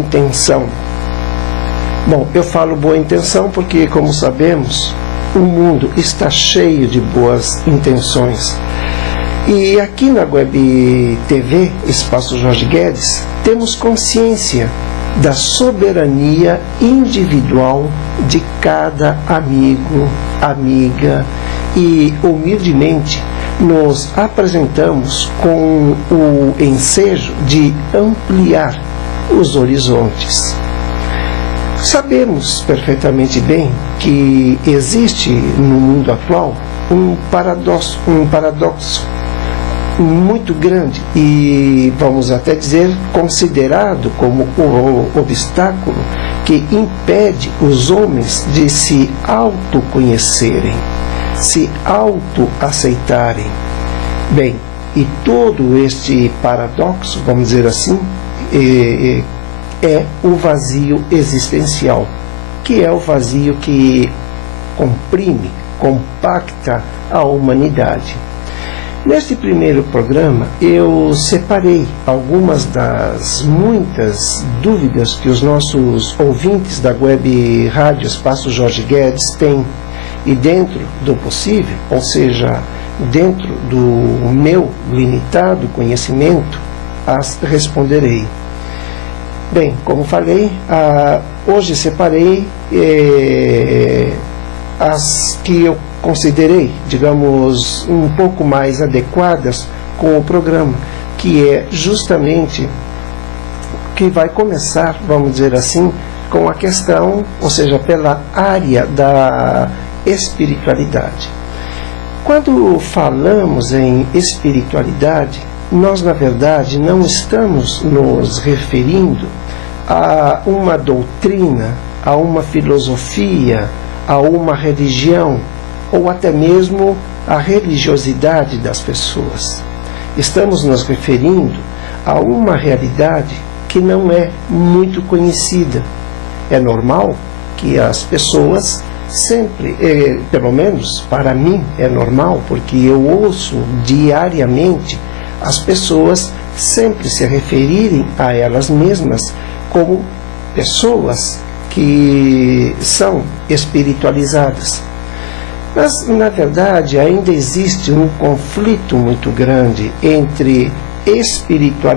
intenção. Bom, eu falo boa intenção porque, como sabemos, o mundo está cheio de boas intenções. E aqui na Web TV, Espaço Jorge Guedes, temos consciência da soberania individual de cada amigo, amiga, e humildemente nos apresentamos com o ensejo de ampliar os horizontes. Sabemos perfeitamente bem que existe no mundo atual um paradoxo muito grande e, vamos até dizer, considerado como o obstáculo que impede os homens de se autoconhecerem, se autoaceitarem. Bem, e todo este paradoxo, vamos dizer assim, é o vazio existencial, que é o vazio que comprime, compacta a humanidade. Neste primeiro programa, eu separei algumas das muitas dúvidas que os nossos ouvintes da Web Rádio Espaço Jorge Guedes têm. E dentro do possível, ou seja, dentro do meu limitado conhecimento, as responderei. Bem, como falei, hoje separei as que eu considerei, digamos, um pouco mais adequadas com o programa, que é justamente que vai começar, vamos dizer assim, com a questão, ou seja, pela área da espiritualidade. Quando falamos em espiritualidade, nós, na verdade, não estamos nos referindo a uma doutrina, a uma filosofia, a uma religião, ou até mesmo a religiosidade das pessoas. Estamos nos referindo a uma realidade que não é muito conhecida. É normal que as pessoas sempre, pelo menos para mim é normal, porque eu ouço diariamente as pessoas sempre se referirem a elas mesmas como pessoas que são espiritualizadas. Mas, na verdade, ainda existe um conflito muito grande entre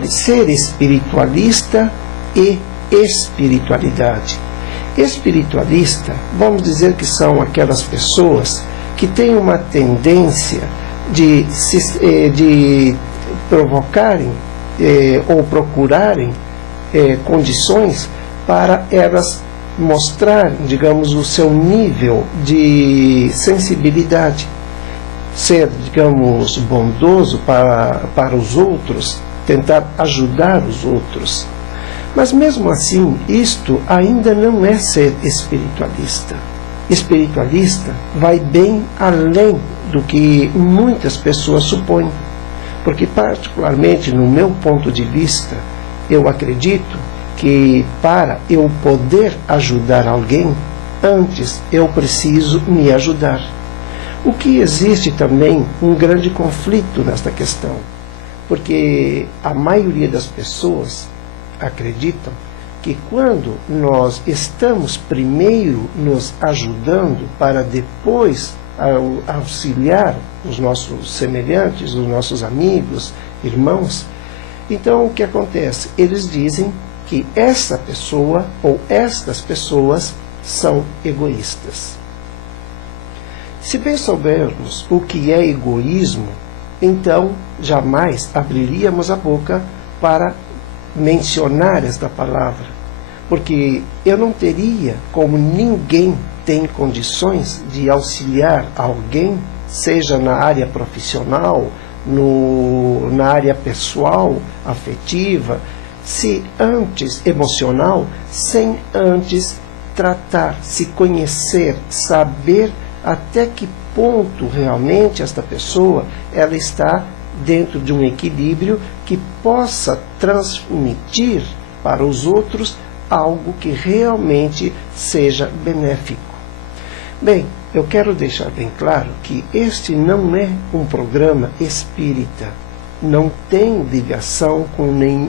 ser espiritualista e espiritualidade. Espiritualista, vamos dizer que são aquelas pessoas que têm uma tendência de provocarem ou procurarem condições para elas mostrar, digamos, o seu nível de sensibilidade, ser, digamos, bondoso para os outros, tentar ajudar os outros. Mas mesmo assim, isto ainda não é ser espiritualista. Espiritualista vai bem além do que muitas pessoas supõem, porque particularmente no meu ponto de vista, eu acredito que para eu poder ajudar alguém, antes eu preciso me ajudar. O que existe também um grande conflito nesta questão, porque a maioria das pessoas acreditam que quando nós estamos primeiro nos ajudando para depois auxiliar os nossos semelhantes, os nossos amigos, irmãos, então o que acontece? Eles dizem que essa pessoa ou estas pessoas são egoístas. Se bem soubermos o que é egoísmo, então jamais abriríamos a boca para mencionar esta palavra, porque eu não teria, como ninguém tem condições de auxiliar alguém, seja na área profissional, na área pessoal, afetiva, se antes emocional, sem antes tratar, se conhecer, saber até que ponto realmente esta pessoa ela está dentro de um equilíbrio que possa transmitir para os outros algo que realmente seja benéfico. Bem, eu quero deixar bem claro que este não é um programa espírita. não tem ligação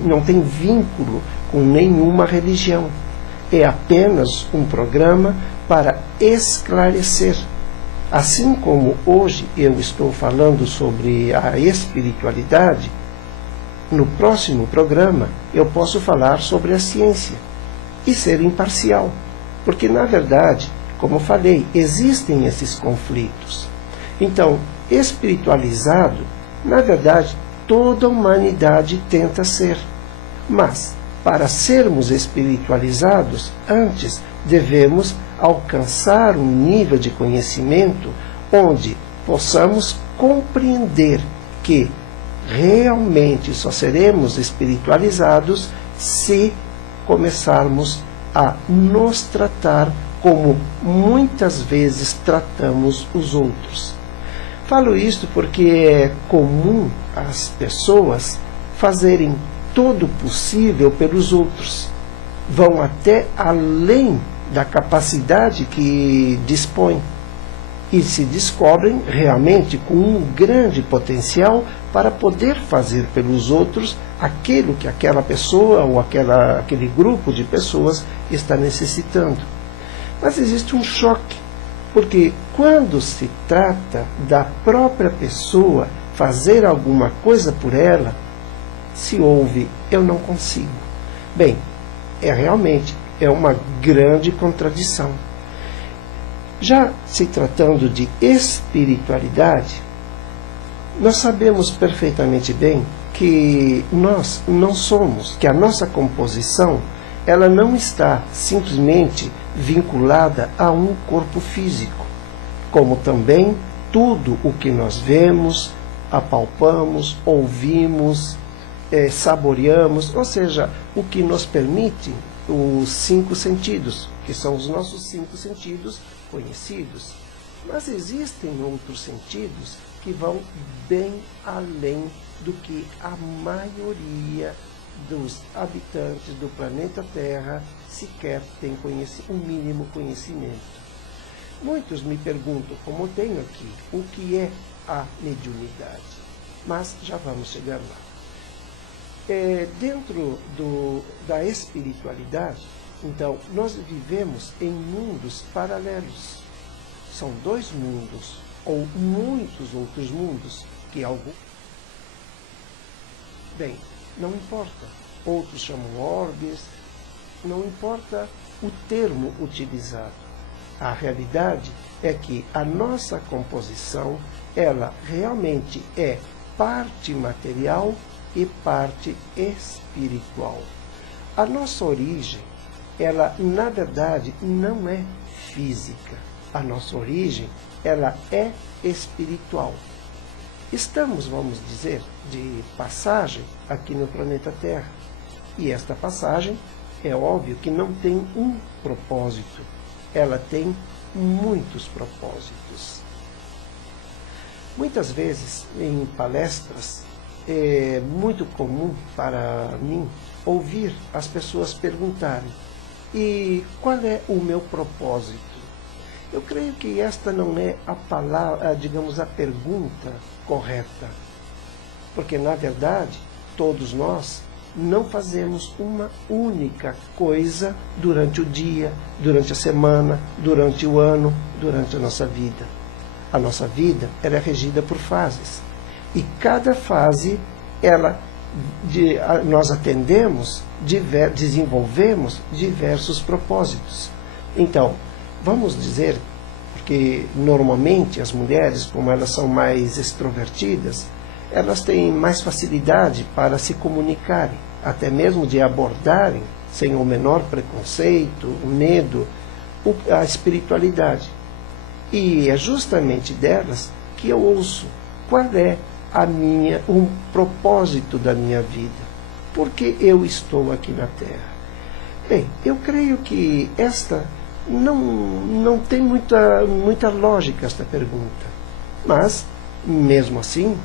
não tem vínculo com nenhuma religião. É apenas um programa para esclarecer. Assim como hoje eu estou falando sobre a espiritualidade, no próximo programa eu posso falar sobre a ciência e ser imparcial, porque na verdade, como eu falei, existem esses conflitos. Então, espiritualizado, na verdade, toda a humanidade tenta ser, mas para sermos espiritualizados, antes devemos alcançar um nível de conhecimento onde possamos compreender que realmente só seremos espiritualizados se começarmos a nos tratar como muitas vezes tratamos os outros. Falo isto porque é comum as pessoas fazerem todo o possível pelos outros. Vão até além da capacidade que dispõem e se descobrem realmente com um grande potencial para poder fazer pelos outros aquilo que aquela pessoa ou aquele grupo de pessoas está necessitando. Mas existe um choque, porque quando se trata da própria pessoa fazer alguma coisa por ela, se ouve, eu não consigo. Bem, realmente uma grande contradição. Já se tratando de espiritualidade, nós sabemos perfeitamente bem que nós não somos, que a nossa composição, ela não está simplesmente vinculada a um corpo físico, como também tudo o que nós vemos, apalpamos, ouvimos, saboreamos, ou seja, o que nos permite os 5 sentidos, que são os nossos 5 sentidos conhecidos. Mas existem outros sentidos que vão bem além do que a maioria dos habitantes do planeta Terra sequer tem um mínimo conhecimento. Muitos me perguntam, como eu tenho aqui, o que é a mediunidade. Mas já vamos chegar lá. Dentro da espiritualidade, então, nós vivemos em mundos paralelos. São 2 mundos, ou muitos outros mundos, que Bem, não importa. Outros chamam orbes, não importa o termo utilizado. A realidade é que a nossa composição, ela realmente é parte material e parte espiritual. A nossa origem, ela na verdade não é física. A nossa origem, ela é espiritual. Estamos, vamos dizer, de passagem aqui no planeta Terra. E esta passagem, é óbvio que não tem um propósito. Ela tem muitos propósitos. Muitas vezes, em palestras, é muito comum para mim ouvir as pessoas perguntarem: e qual é o meu propósito? Eu creio que esta não é a palavra, digamos, a pergunta correta. Porque, na verdade, todos nós não fazemos uma única coisa durante o dia, durante a semana, durante o ano, durante a nossa vida. A nossa vida ela é regida por fases. E cada fase, nós desenvolvemos diversos propósitos. Então, vamos dizer, porque normalmente as mulheres, como elas são mais extrovertidas, elas têm mais facilidade para se comunicarem, até mesmo de abordarem, sem o menor preconceito, medo, a espiritualidade. E é justamente delas que eu ouço qual é o propósito da minha vida. Por que eu estou aqui na Terra? Bem, eu creio que esta não tem muita lógica, esta pergunta. Mas, mesmo assim,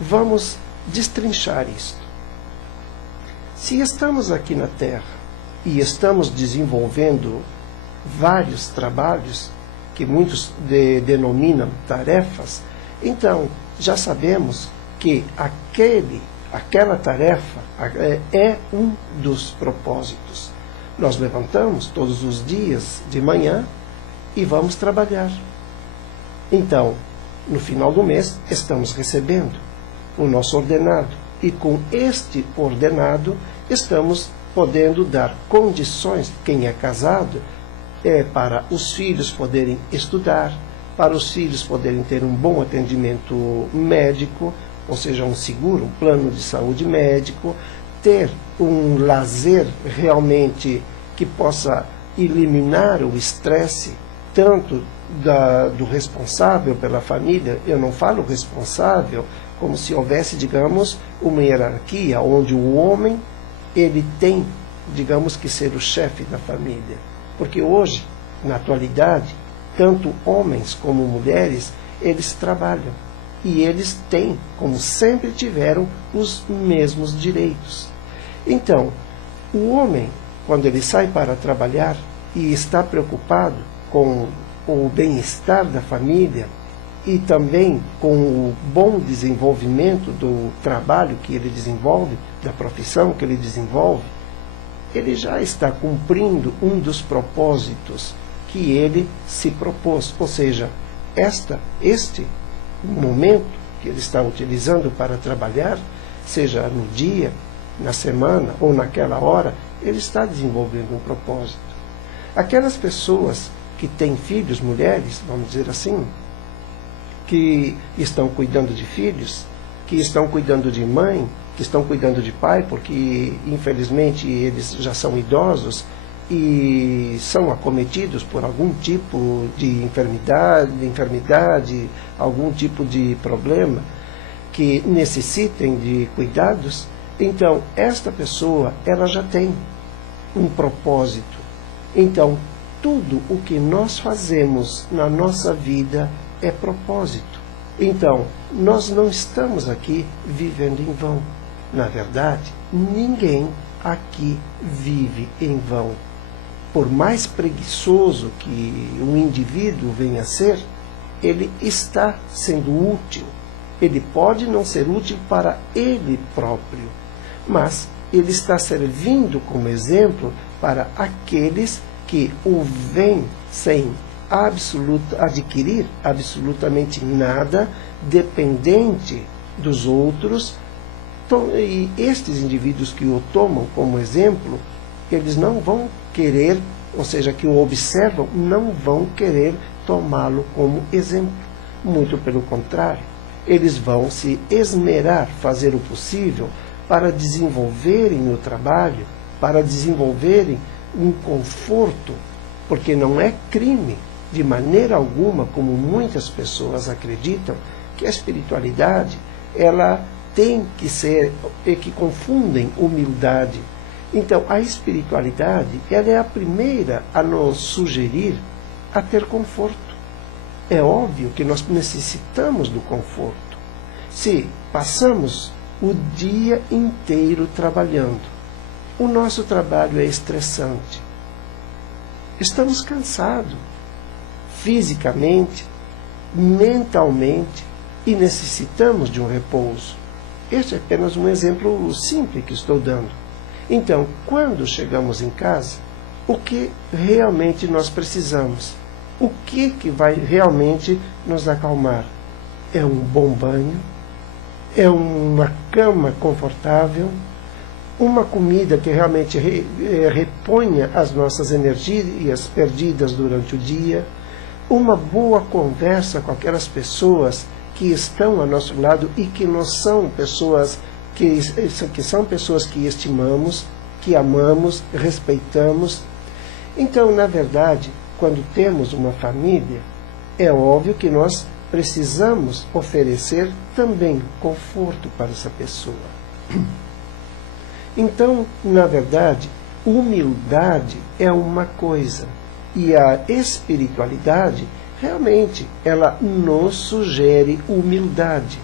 vamos destrinchar isto. Se estamos aqui na Terra e estamos desenvolvendo vários trabalhos, que muitos denominam tarefas, então já sabemos que aquele aquela tarefa é um dos propósitos. Nós levantamos todos os dias de manhã e vamos trabalhar. Então, no final do mês, estamos recebendo o nosso ordenado. E com este ordenado, estamos podendo dar condições, quem é casado, para os filhos poderem estudar, para os filhos poderem ter um bom atendimento médico, ou seja, um seguro, um plano de saúde médico, ter um lazer realmente que possa eliminar o estresse, tanto do responsável pela família. Eu não falo responsável como se houvesse, digamos, uma hierarquia, onde o homem, ele tem, digamos, que ser o chefe da família. Porque hoje, na atualidade, tanto homens como mulheres, eles trabalham. E eles têm, como sempre tiveram, os mesmos direitos. Então, o homem, quando ele sai para trabalhar e está preocupado com o bem-estar da família e também com o bom desenvolvimento do trabalho que ele desenvolve, da profissão que ele desenvolve, ele já está cumprindo um dos propósitos que ele se propôs. Ou seja, este momento que ele está utilizando para trabalhar, seja no dia, na semana ou naquela hora, ele está desenvolvendo um propósito. Aquelas pessoas que têm filhos, mulheres, vamos dizer assim, que estão cuidando de filhos, que estão cuidando de mãe, que estão cuidando de pai, porque infelizmente eles já são idosos e são acometidos por algum tipo de enfermidade, algum tipo de problema que necessitem de cuidados. Então, esta pessoa, ela já tem um propósito. Então, tudo o que nós fazemos na nossa vida é propósito. Então, nós não estamos aqui vivendo em vão. Na verdade, ninguém aqui vive em vão. Por mais preguiçoso que um indivíduo venha a ser, ele está sendo útil. Ele pode não ser útil para ele próprio, mas ele está servindo como exemplo para aqueles que o veem sem adquirir absolutamente nada, dependente dos outros. E estes indivíduos que o tomam como exemplo, eles não vão querer, ou seja, que o observam, não vão querer tomá-lo como exemplo. Muito pelo contrário, eles vão se esmerar, fazer o possível para desenvolverem o trabalho, para desenvolverem um conforto, porque não é crime, de maneira alguma, como muitas pessoas acreditam, que a espiritualidade, ela tem que ser, que confundem humildade. Então, a espiritualidade, ela é a primeira a nos sugerir a ter conforto. É óbvio que nós necessitamos do conforto. Se passamos o dia inteiro trabalhando, o nosso trabalho é estressante, estamos cansados, fisicamente, mentalmente, e necessitamos de um repouso. Este é apenas um exemplo simples que estou dando. Então, quando chegamos em casa, o que realmente nós precisamos? O que vai realmente nos acalmar? É um bom banho? É uma cama confortável? Uma comida que realmente reponha as nossas energias perdidas durante o dia? Uma boa conversa com aquelas pessoas que estão ao nosso lado e que não são pessoas que são pessoas que estimamos, que amamos, respeitamos. Então, na verdade, quando temos uma família, é óbvio que nós precisamos oferecer também conforto para essa pessoa. Então, na verdade, humildade é uma coisa, e a espiritualidade realmente ela nos sugere humildade.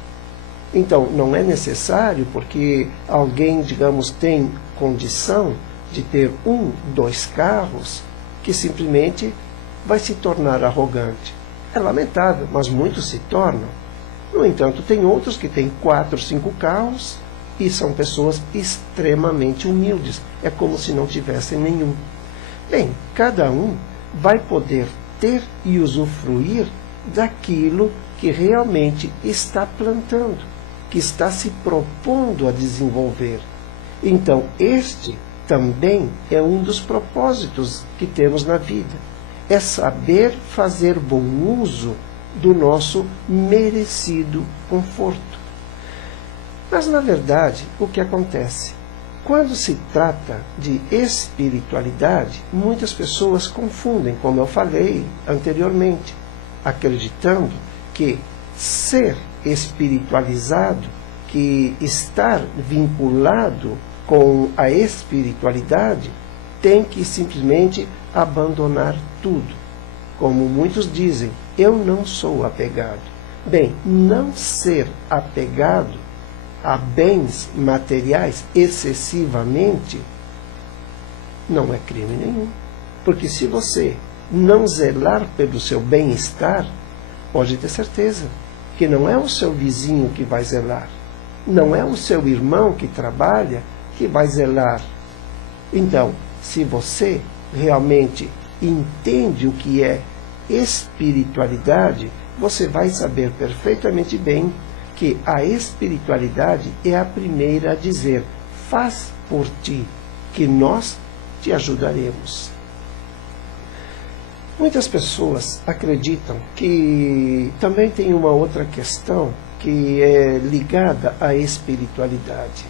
Então, não é necessário porque alguém, digamos, tem condição de ter 1, 2 carros, que simplesmente vai se tornar arrogante. É lamentável, mas muitos se tornam. No entanto, tem outros que têm 4, 5 carros e são pessoas extremamente humildes. É como se não tivessem nenhum. Bem, cada um vai poder ter e usufruir daquilo que realmente está plantando, que está se propondo a desenvolver. Então, este também é um dos propósitos que temos na vida. É saber fazer bom uso do nosso merecido conforto. Mas, na verdade, o que acontece? Quando se trata de espiritualidade, muitas pessoas confundem, como eu falei anteriormente, acreditando que ser espiritualizado, que estar vinculado com a espiritualidade, tem que simplesmente abandonar tudo. Como muitos dizem, eu não sou apegado. Bem, não ser apegado a bens materiais excessivamente não é crime nenhum. Porque se você não zelar pelo seu bem-estar, pode ter certeza que não é o seu vizinho que vai zelar, não é o seu irmão que trabalha que vai zelar. Então, se você realmente entende o que é espiritualidade, você vai saber perfeitamente bem que a espiritualidade é a primeira a dizer: faz por ti, que nós te ajudaremos. Muitas pessoas acreditam que também tem uma outra questão que é ligada à espiritualidade.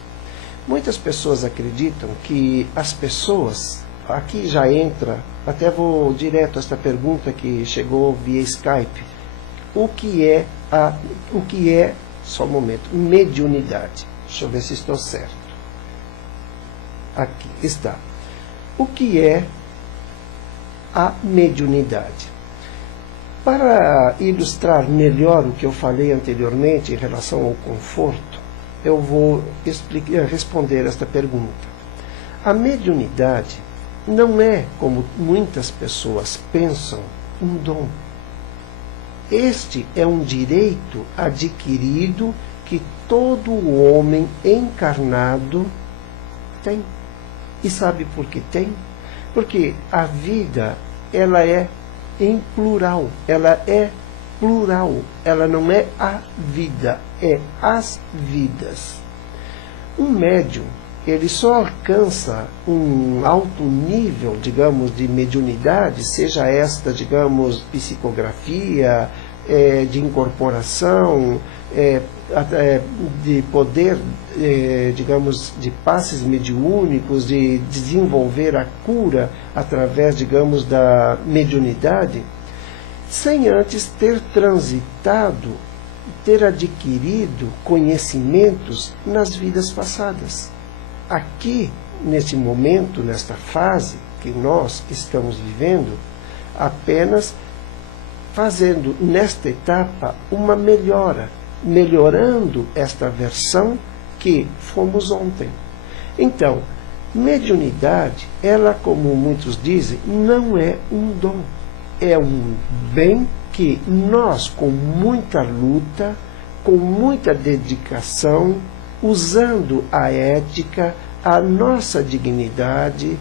Muitas pessoas acreditam que as pessoas, aqui já entra, até vou direto a esta pergunta que chegou via Skype, o que é, só um momento, mediunidade. Deixa eu ver se estou certo. Aqui está. O que é a mediunidade? Para ilustrar melhor o que eu falei anteriormente em relação ao conforto, eu vou responder esta pergunta. A mediunidade não é, como muitas pessoas pensam, um dom. Este é um direito adquirido que todo homem encarnado tem. E sabe por que tem? Porque a vida, ela é em plural, ela é plural, ela não é a vida, é as vidas. Um médium, ele só alcança um alto nível, digamos, de mediunidade, seja esta, digamos, psicografia, de incorporação, de poder, digamos, de passes mediúnicos, de desenvolver a cura através, digamos, da mediunidade, sem antes ter transitado, ter adquirido conhecimentos nas vidas passadas. Aqui, nesse momento, nesta fase que nós estamos vivendo, apenas fazendo nesta etapa uma melhora, melhorando esta versão que fomos ontem. Então, mediunidade, ela, como muitos dizem, não é um dom, é um bem que nós, com muita luta, com muita dedicação, usando a ética, a nossa dignidade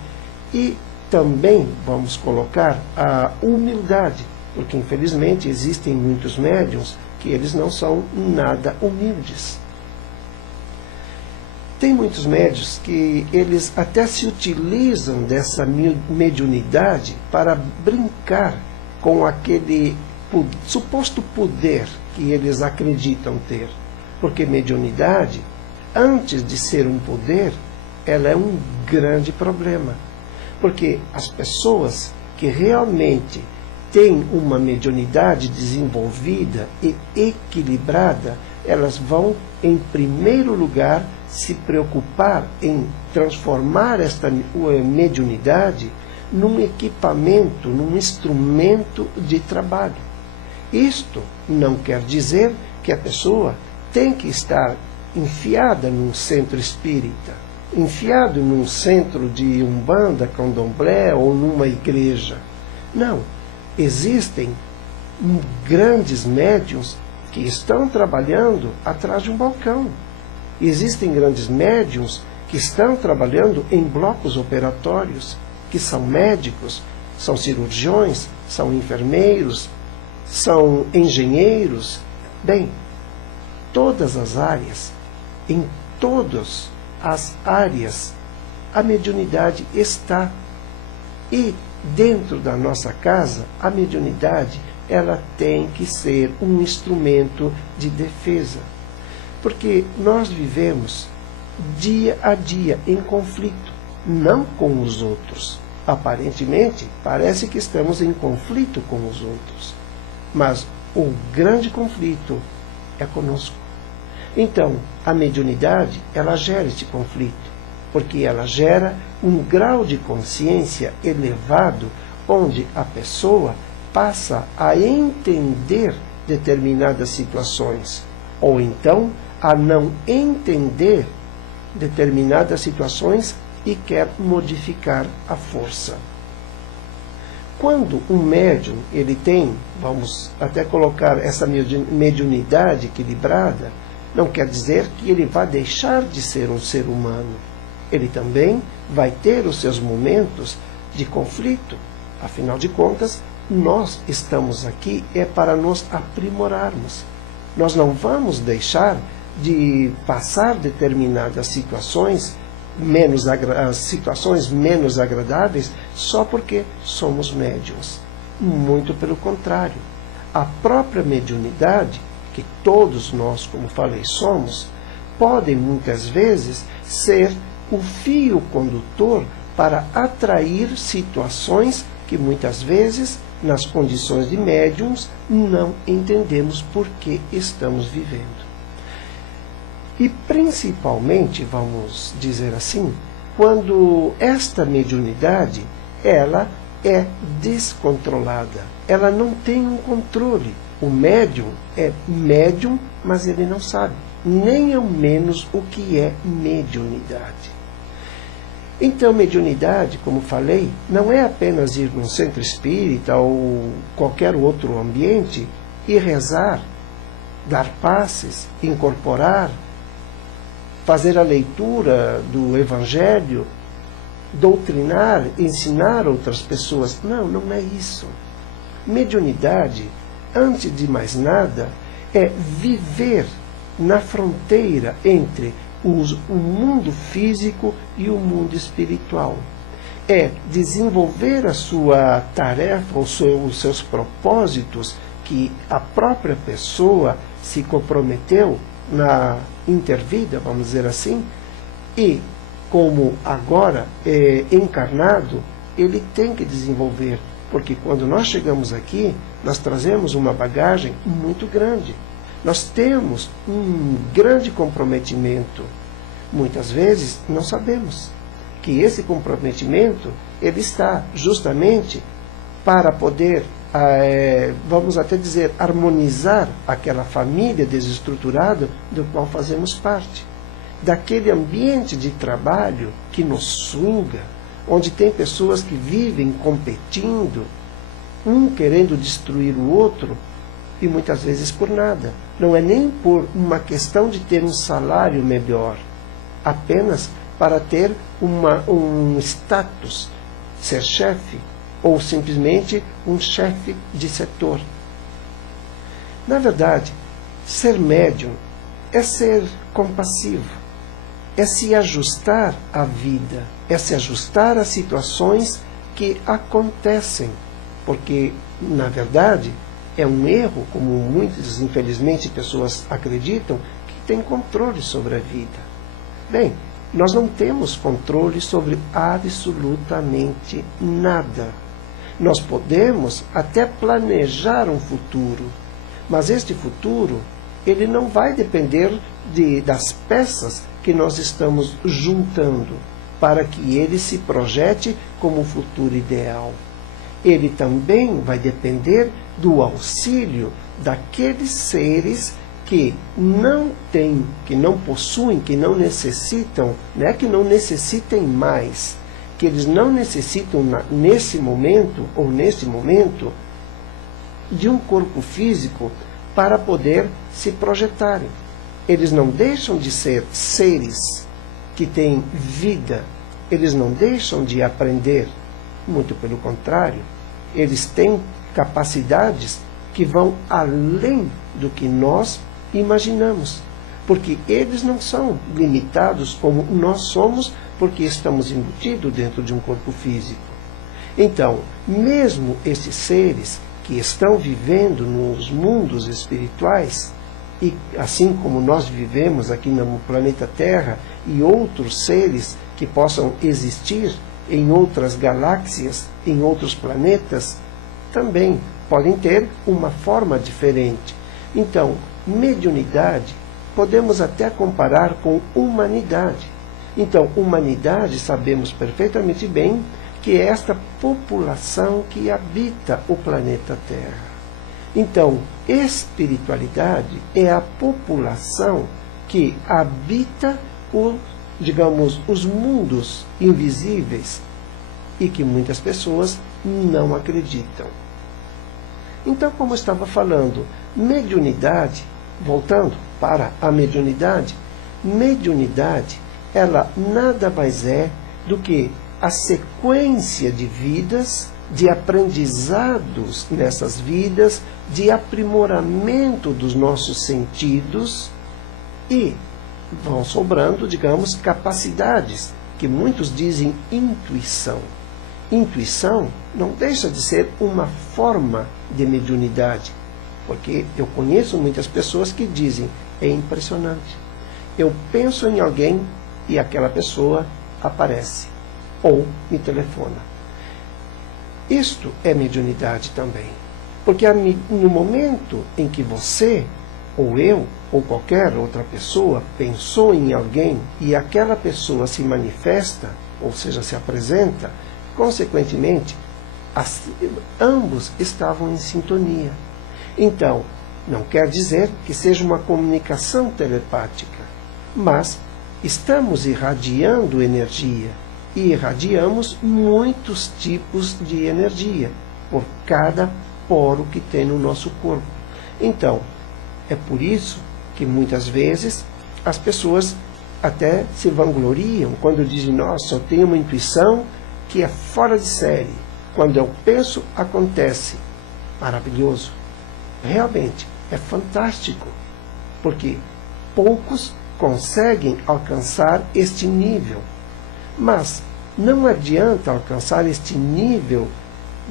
e também, vamos colocar, a humildade, porque infelizmente existem muitos médiuns que eles não são nada humildes. Tem muitos médiuns que eles até se utilizam dessa mediunidade para brincar com aquele suposto poder que eles acreditam ter. Porque mediunidade, antes de ser um poder, ela é um grande problema. Porque as pessoas que realmente têm uma mediunidade desenvolvida e equilibrada, elas vão, em primeiro lugar, se preocupar em transformar esta mediunidade num equipamento, num instrumento de trabalho. Isto não quer dizer que a pessoa tem que estar enfiada num centro espírita, enfiado num centro de umbanda, candomblé ou numa igreja. Não. Existem grandes médiuns que estão trabalhando atrás de um balcão. Existem grandes médiums que estão trabalhando em blocos operatórios, que são médicos, são cirurgiões, são enfermeiros, são engenheiros. Bem, todas as áreas, em todas as áreas, a mediunidade está. E dentro da nossa casa, a mediunidade, ela tem que ser um instrumento de defesa. Porque nós vivemos dia a dia em conflito, não com os outros. Aparentemente, parece que estamos em conflito com os outros. Mas o grande conflito é conosco. Então, a mediunidade, ela gera este conflito, porque ela gera um grau de consciência elevado, onde a pessoa passa a entender determinadas situações, ou então a não entender determinadas situações e quer modificar a força. Quando um médium, ele tem, vamos até colocar essa mediunidade equilibrada, não quer dizer que ele vai deixar de ser um ser humano. Ele também vai ter os seus momentos de conflito. Afinal de contas, nós estamos aqui para nos aprimorarmos. Nós não vamos deixar de passar determinadas situações menos agradáveis só porque somos médiuns. Muito pelo contrário. A própria mediunidade, que todos nós, como falei, somos, podem muitas vezes ser o fio condutor para atrair situações que muitas vezes, nas condições de médiums, não entendemos por que estamos vivendo. E principalmente, vamos dizer assim, quando esta mediunidade, ela é descontrolada, ela não tem um controle. O médium é médium, mas ele não sabe, nem ao menos o que é mediunidade. Então, mediunidade, como falei, não é apenas ir num centro espírita ou qualquer outro ambiente e rezar, dar passes, incorporar, fazer a leitura do Evangelho, doutrinar, ensinar outras pessoas. Não, não é isso. Mediunidade, antes de mais nada, é viver na fronteira entre o mundo físico e o mundo espiritual. É desenvolver a sua tarefa, os seus propósitos, que a própria pessoa se comprometeu na intervida, vamos dizer assim, e como agora é encarnado, ele tem que desenvolver, porque quando nós chegamos aqui, nós trazemos uma bagagem muito grande. Nós temos um grande comprometimento. Muitas vezes não sabemos que esse comprometimento ele está justamente para poder, vamos até dizer, harmonizar aquela família desestruturada do qual fazemos parte. Daquele ambiente de trabalho que nos suga, onde tem pessoas que vivem competindo, um querendo destruir o outro, e muitas vezes por nada. Não é nem por uma questão de ter um salário melhor, apenas para ter um status, ser chefe, ou simplesmente um chefe de setor. Na verdade, ser médium é ser compassivo, é se ajustar à vida, é se ajustar às situações que acontecem, porque, na verdade, é um erro, como muitas, infelizmente, pessoas acreditam, que tem controle sobre a vida. Bem, nós não temos controle sobre absolutamente nada. Nós podemos até planejar um futuro, mas este futuro, ele não vai depender das peças que nós estamos juntando para que ele se projete como um futuro ideal. Ele também vai depender do auxílio daqueles seres que não têm, que não possuem, que não necessitam, não é que não necessitem mais, que eles não necessitam nesse momento ou neste momento de um corpo físico para poder se projetarem. eles não deixam de ser seres que têm vida, eles não deixam de aprender, muito pelo contrário, eles têm capacidades que vão além do que nós imaginamos, porque eles não são limitados como nós somos, porque estamos embutidos dentro de um corpo físico. Então, mesmo esses seres que estão vivendo nos mundos espirituais, e assim como nós vivemos aqui no planeta Terra, e outros seres que possam existir em outras galáxias, em outros planetas, também podem ter uma forma diferente. Então, mediunidade podemos até comparar com humanidade. Então, humanidade, sabemos perfeitamente bem que é esta população que habita o planeta Terra. Então, espiritualidade é a população que habita os mundos invisíveis e que muitas pessoas não acreditam. Então, como eu estava falando, mediunidade, voltando para a mediunidade, ela nada mais é do que a sequência de vidas, de aprendizados nessas vidas, de aprimoramento dos nossos sentidos, e vão sobrando, digamos, capacidades, que muitos dizem intuição. Intuição não deixa de ser uma forma de mediunidade, porque eu conheço muitas pessoas que dizem, é impressionante, eu penso em alguém e aquela pessoa aparece, ou me telefona. Isto é mediunidade também, porque no momento em que você, ou eu, ou qualquer outra pessoa, pensou em alguém e aquela pessoa se manifesta, ou seja, se apresenta, consequentemente, ambos estavam em sintonia. Então, não quer dizer que seja uma comunicação telepática, mas estamos irradiando energia, e irradiamos muitos tipos de energia, por cada poro que tem no nosso corpo. Então, é por isso que muitas vezes as pessoas até se vangloriam quando dizem, nossa, eu tenho uma intuição que é fora de série. Quando eu penso, acontece. Maravilhoso. Realmente, é fantástico, porque poucos conseguem alcançar este nível. Mas não adianta alcançar este nível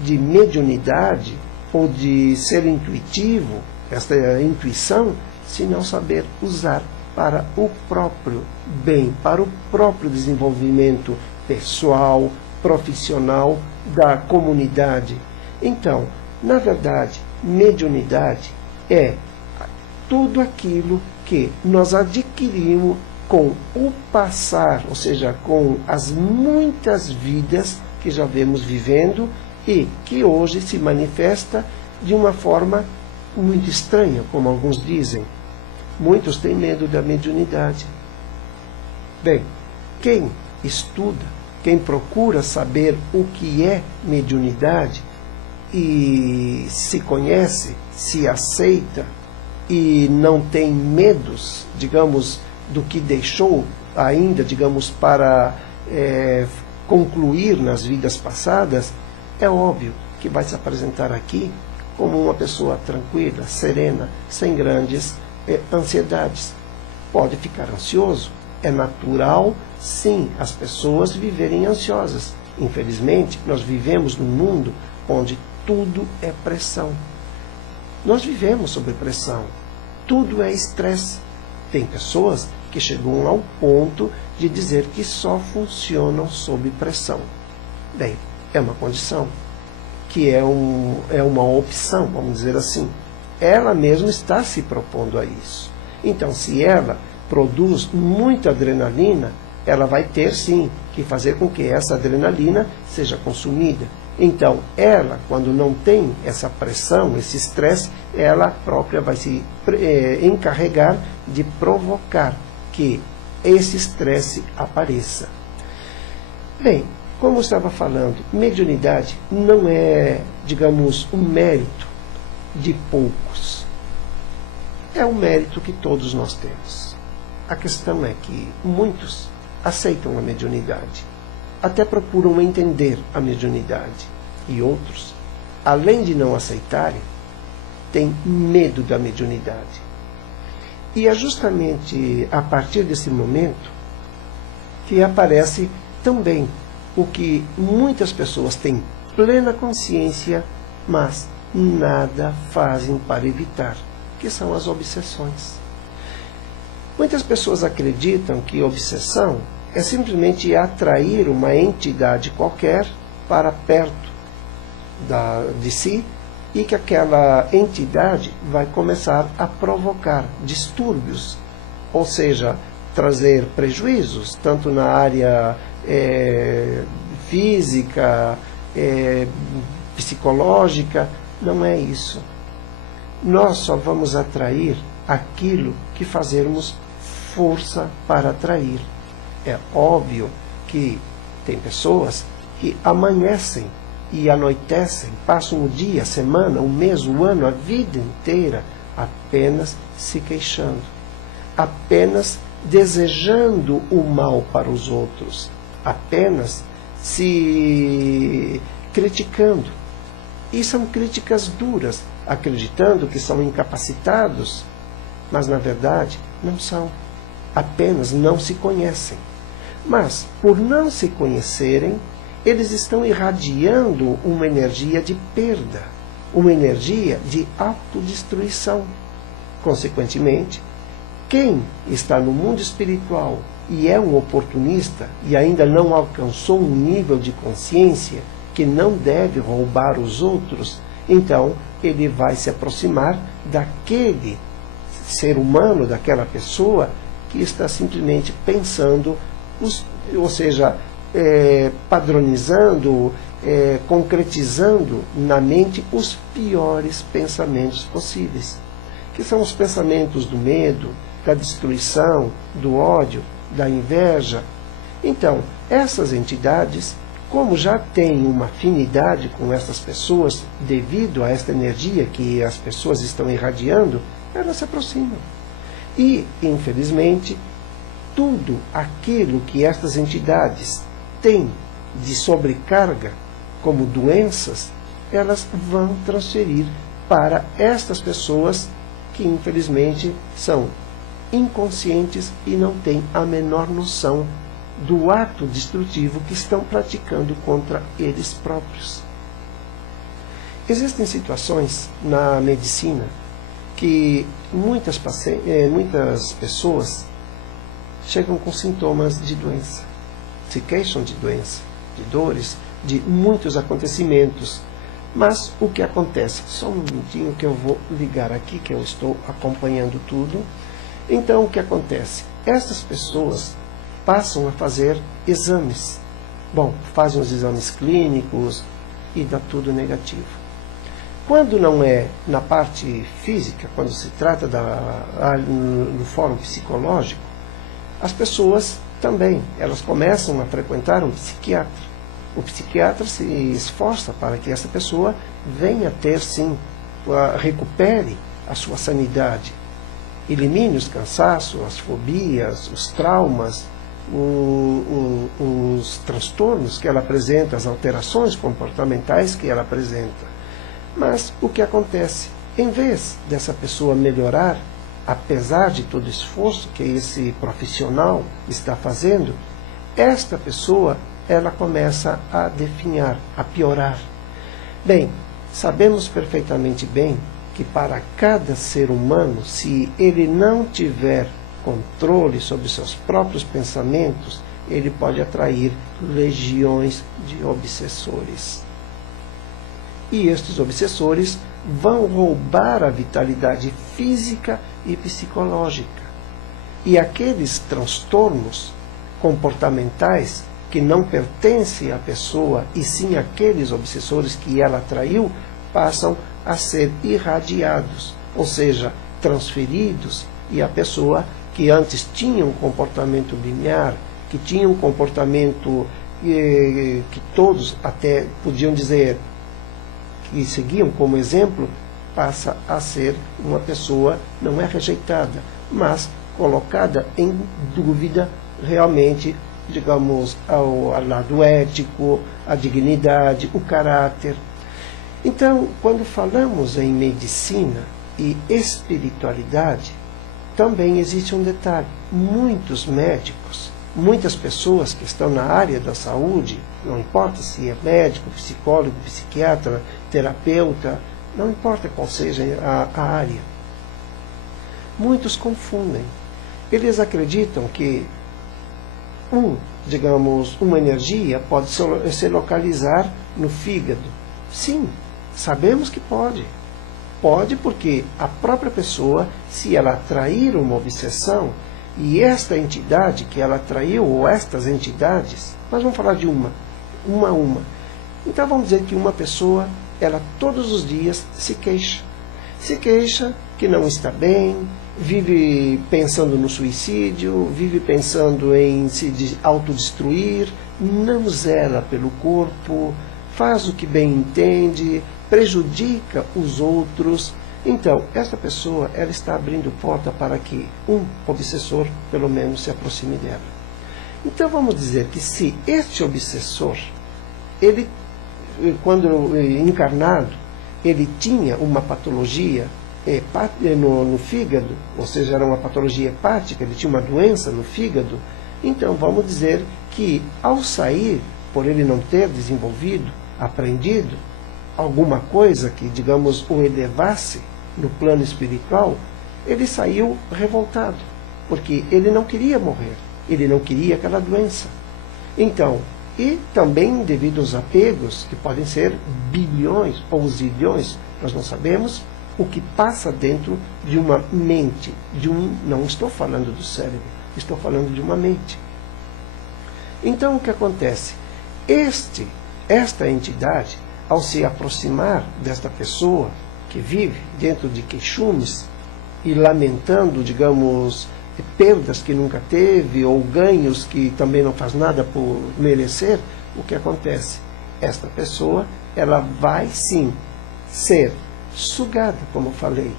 de mediunidade ou de ser intuitivo, esta intuição, se não saber usar para o próprio bem, para o próprio desenvolvimento pessoal, profissional da comunidade. Então, na verdade, mediunidade é tudo aquilo que nós adquirimos com o passar, ou seja, com as muitas vidas que já vemos vivendo e que hoje se manifesta de uma forma muito estranha, como alguns dizem. Muitos têm medo da mediunidade. Bem, quem estuda, quem procura saber o que é mediunidade e se conhece, se aceita e não tem medos, digamos, do que deixou ainda, digamos, para concluir nas vidas passadas, é óbvio que vai se apresentar aqui como uma pessoa tranquila, serena, sem grandes ansiedades. Pode ficar ansioso, é natural, sim, as pessoas viverem ansiosas. Infelizmente, nós vivemos num mundo onde tudo é pressão. Nós vivemos sob pressão, tudo é estresse. Tem pessoas que chegam ao ponto de dizer que só funcionam sob pressão. Bem, é uma condição, que é uma opção, vamos dizer assim. Ela mesma está se propondo a isso. Então, se ela produz muita adrenalina, ela vai ter, sim, que fazer com que essa adrenalina seja consumida. Então, ela, quando não tem essa pressão, esse estresse, ela própria vai se encarregar de provocar que esse estresse apareça. Bem, como eu estava falando, mediunidade não é, digamos, um mérito de poucos. é um mérito que todos nós temos. A questão é que muitos aceitam a mediunidade, até procuram entender a mediunidade, e outros, além de não aceitarem, têm medo da mediunidade. E é justamente a partir desse momento que aparece também o que muitas pessoas têm plena consciência, mas nada fazem para evitar, que são as obsessões. Muitas pessoas acreditam que obsessão é simplesmente atrair uma entidade qualquer para perto de si, e que aquela entidade vai começar a provocar distúrbios, ou seja, trazer prejuízos, tanto na área física, psicológica. Não é isso. Nós só vamos atrair aquilo que fazermos força para atrair. É óbvio que tem pessoas que amanhecem e anoitecem, passam o dia, a semana, o mês, o ano, a vida inteira apenas se queixando, apenas desejando o mal para os outros, apenas se criticando. E são críticas duras, acreditando que são incapacitados, mas na verdade não são, apenas não se conhecem. Mas, por não se conhecerem, eles estão irradiando uma energia de perda, uma energia de autodestruição. Consequentemente, quem está no mundo espiritual e é um oportunista e ainda não alcançou um nível de consciência que não deve roubar os outros, então ele vai se aproximar daquele ser humano, daquela pessoa que está simplesmente pensando, ou seja, padronizando, concretizando na mente os piores pensamentos possíveis, que são os pensamentos do medo, da destruição, do ódio, da inveja. Então, essas entidades, como já têm uma afinidade com essas pessoas, devido a esta energia que as pessoas estão irradiando, elas se aproximam. E, infelizmente, tudo aquilo que estas entidades têm de sobrecarga, como doenças, elas vão transferir para estas pessoas que, infelizmente, são inconscientes e não têm a menor noção do ato destrutivo que estão praticando contra eles próprios. Existem situações na medicina que muitas pessoas chegam com sintomas de doença, se queixam de doença, de dores, de muitos acontecimentos. Mas o que acontece? Só um minutinho que eu vou ligar aqui, que eu estou acompanhando tudo. Então, o que acontece? Essas pessoas passam a fazer exames. Bom, fazem os exames clínicos e dá tudo negativo. Quando não é na parte física, quando se trata no fórum psicológico, as pessoas também, elas começam a frequentar um psiquiatra. O psiquiatra se esforça para que essa pessoa venha ter, sim, recupere a sua sanidade, elimine os cansaços, as fobias, os traumas, os transtornos que ela apresenta, as alterações comportamentais que ela apresenta. Mas o que acontece? Em vez dessa pessoa melhorar, apesar de todo o esforço que esse profissional está fazendo, esta pessoa, ela começa a definhar, a piorar. Bem, sabemos perfeitamente bem que para cada ser humano, se ele não tiver controle sobre seus próprios pensamentos, ele pode atrair legiões de obsessores. E estes obsessores vão roubar a vitalidade física e psicológica. E aqueles transtornos comportamentais que não pertencem à pessoa, e sim àqueles obsessores que ela atraiu, passam a ser irradiados, ou seja, transferidos, e a pessoa que antes tinha um comportamento linear, que tinha um comportamento que todos até podiam dizer que seguiam como exemplo, passa a ser uma pessoa, não é rejeitada, mas colocada em dúvida realmente, digamos, ao lado ético, a dignidade, o caráter. Então, quando falamos em medicina e espiritualidade, também existe um detalhe. Muitos médicos, muitas pessoas que estão na área da saúde, não importa se é médico, psicólogo, psiquiatra, terapeuta, não importa qual seja a área, muitos confundem. Eles acreditam que uma energia pode se localizar no fígado. Sim, sabemos que pode. Pode porque a própria pessoa, se ela atrair uma obsessão, e esta entidade que ela atraiu, ou estas entidades, nós vamos falar de uma a uma. Então vamos dizer que uma pessoa, ela todos os dias se queixa. Se queixa que não está bem, vive pensando no suicídio, vive pensando em se autodestruir, não zela pelo corpo, faz o que bem entende, prejudica os outros. Então, essa pessoa, ela está abrindo porta para que um obsessor, pelo menos, se aproxime dela. Então, vamos dizer que se este obsessor, ele, quando encarnado, ele tinha uma patologia no fígado, ou seja, era uma patologia hepática, ele tinha uma doença no fígado, então vamos dizer que ao sair, por ele não ter desenvolvido, aprendido alguma coisa que, digamos, o elevasse no plano espiritual, ele saiu revoltado, porque ele não queria morrer, ele não queria aquela doença. Então, e também devido aos apegos, que podem ser bilhões ou zilhões, nós não sabemos o que passa dentro de uma mente, não estou falando do cérebro, estou falando de uma mente. Então o que acontece? Esta entidade, ao se aproximar desta pessoa que vive dentro de queixumes e lamentando, digamos, perdas que nunca teve ou ganhos que também não faz nada por merecer, o que acontece? Esta pessoa, ela vai sim ser sugada, como eu falei.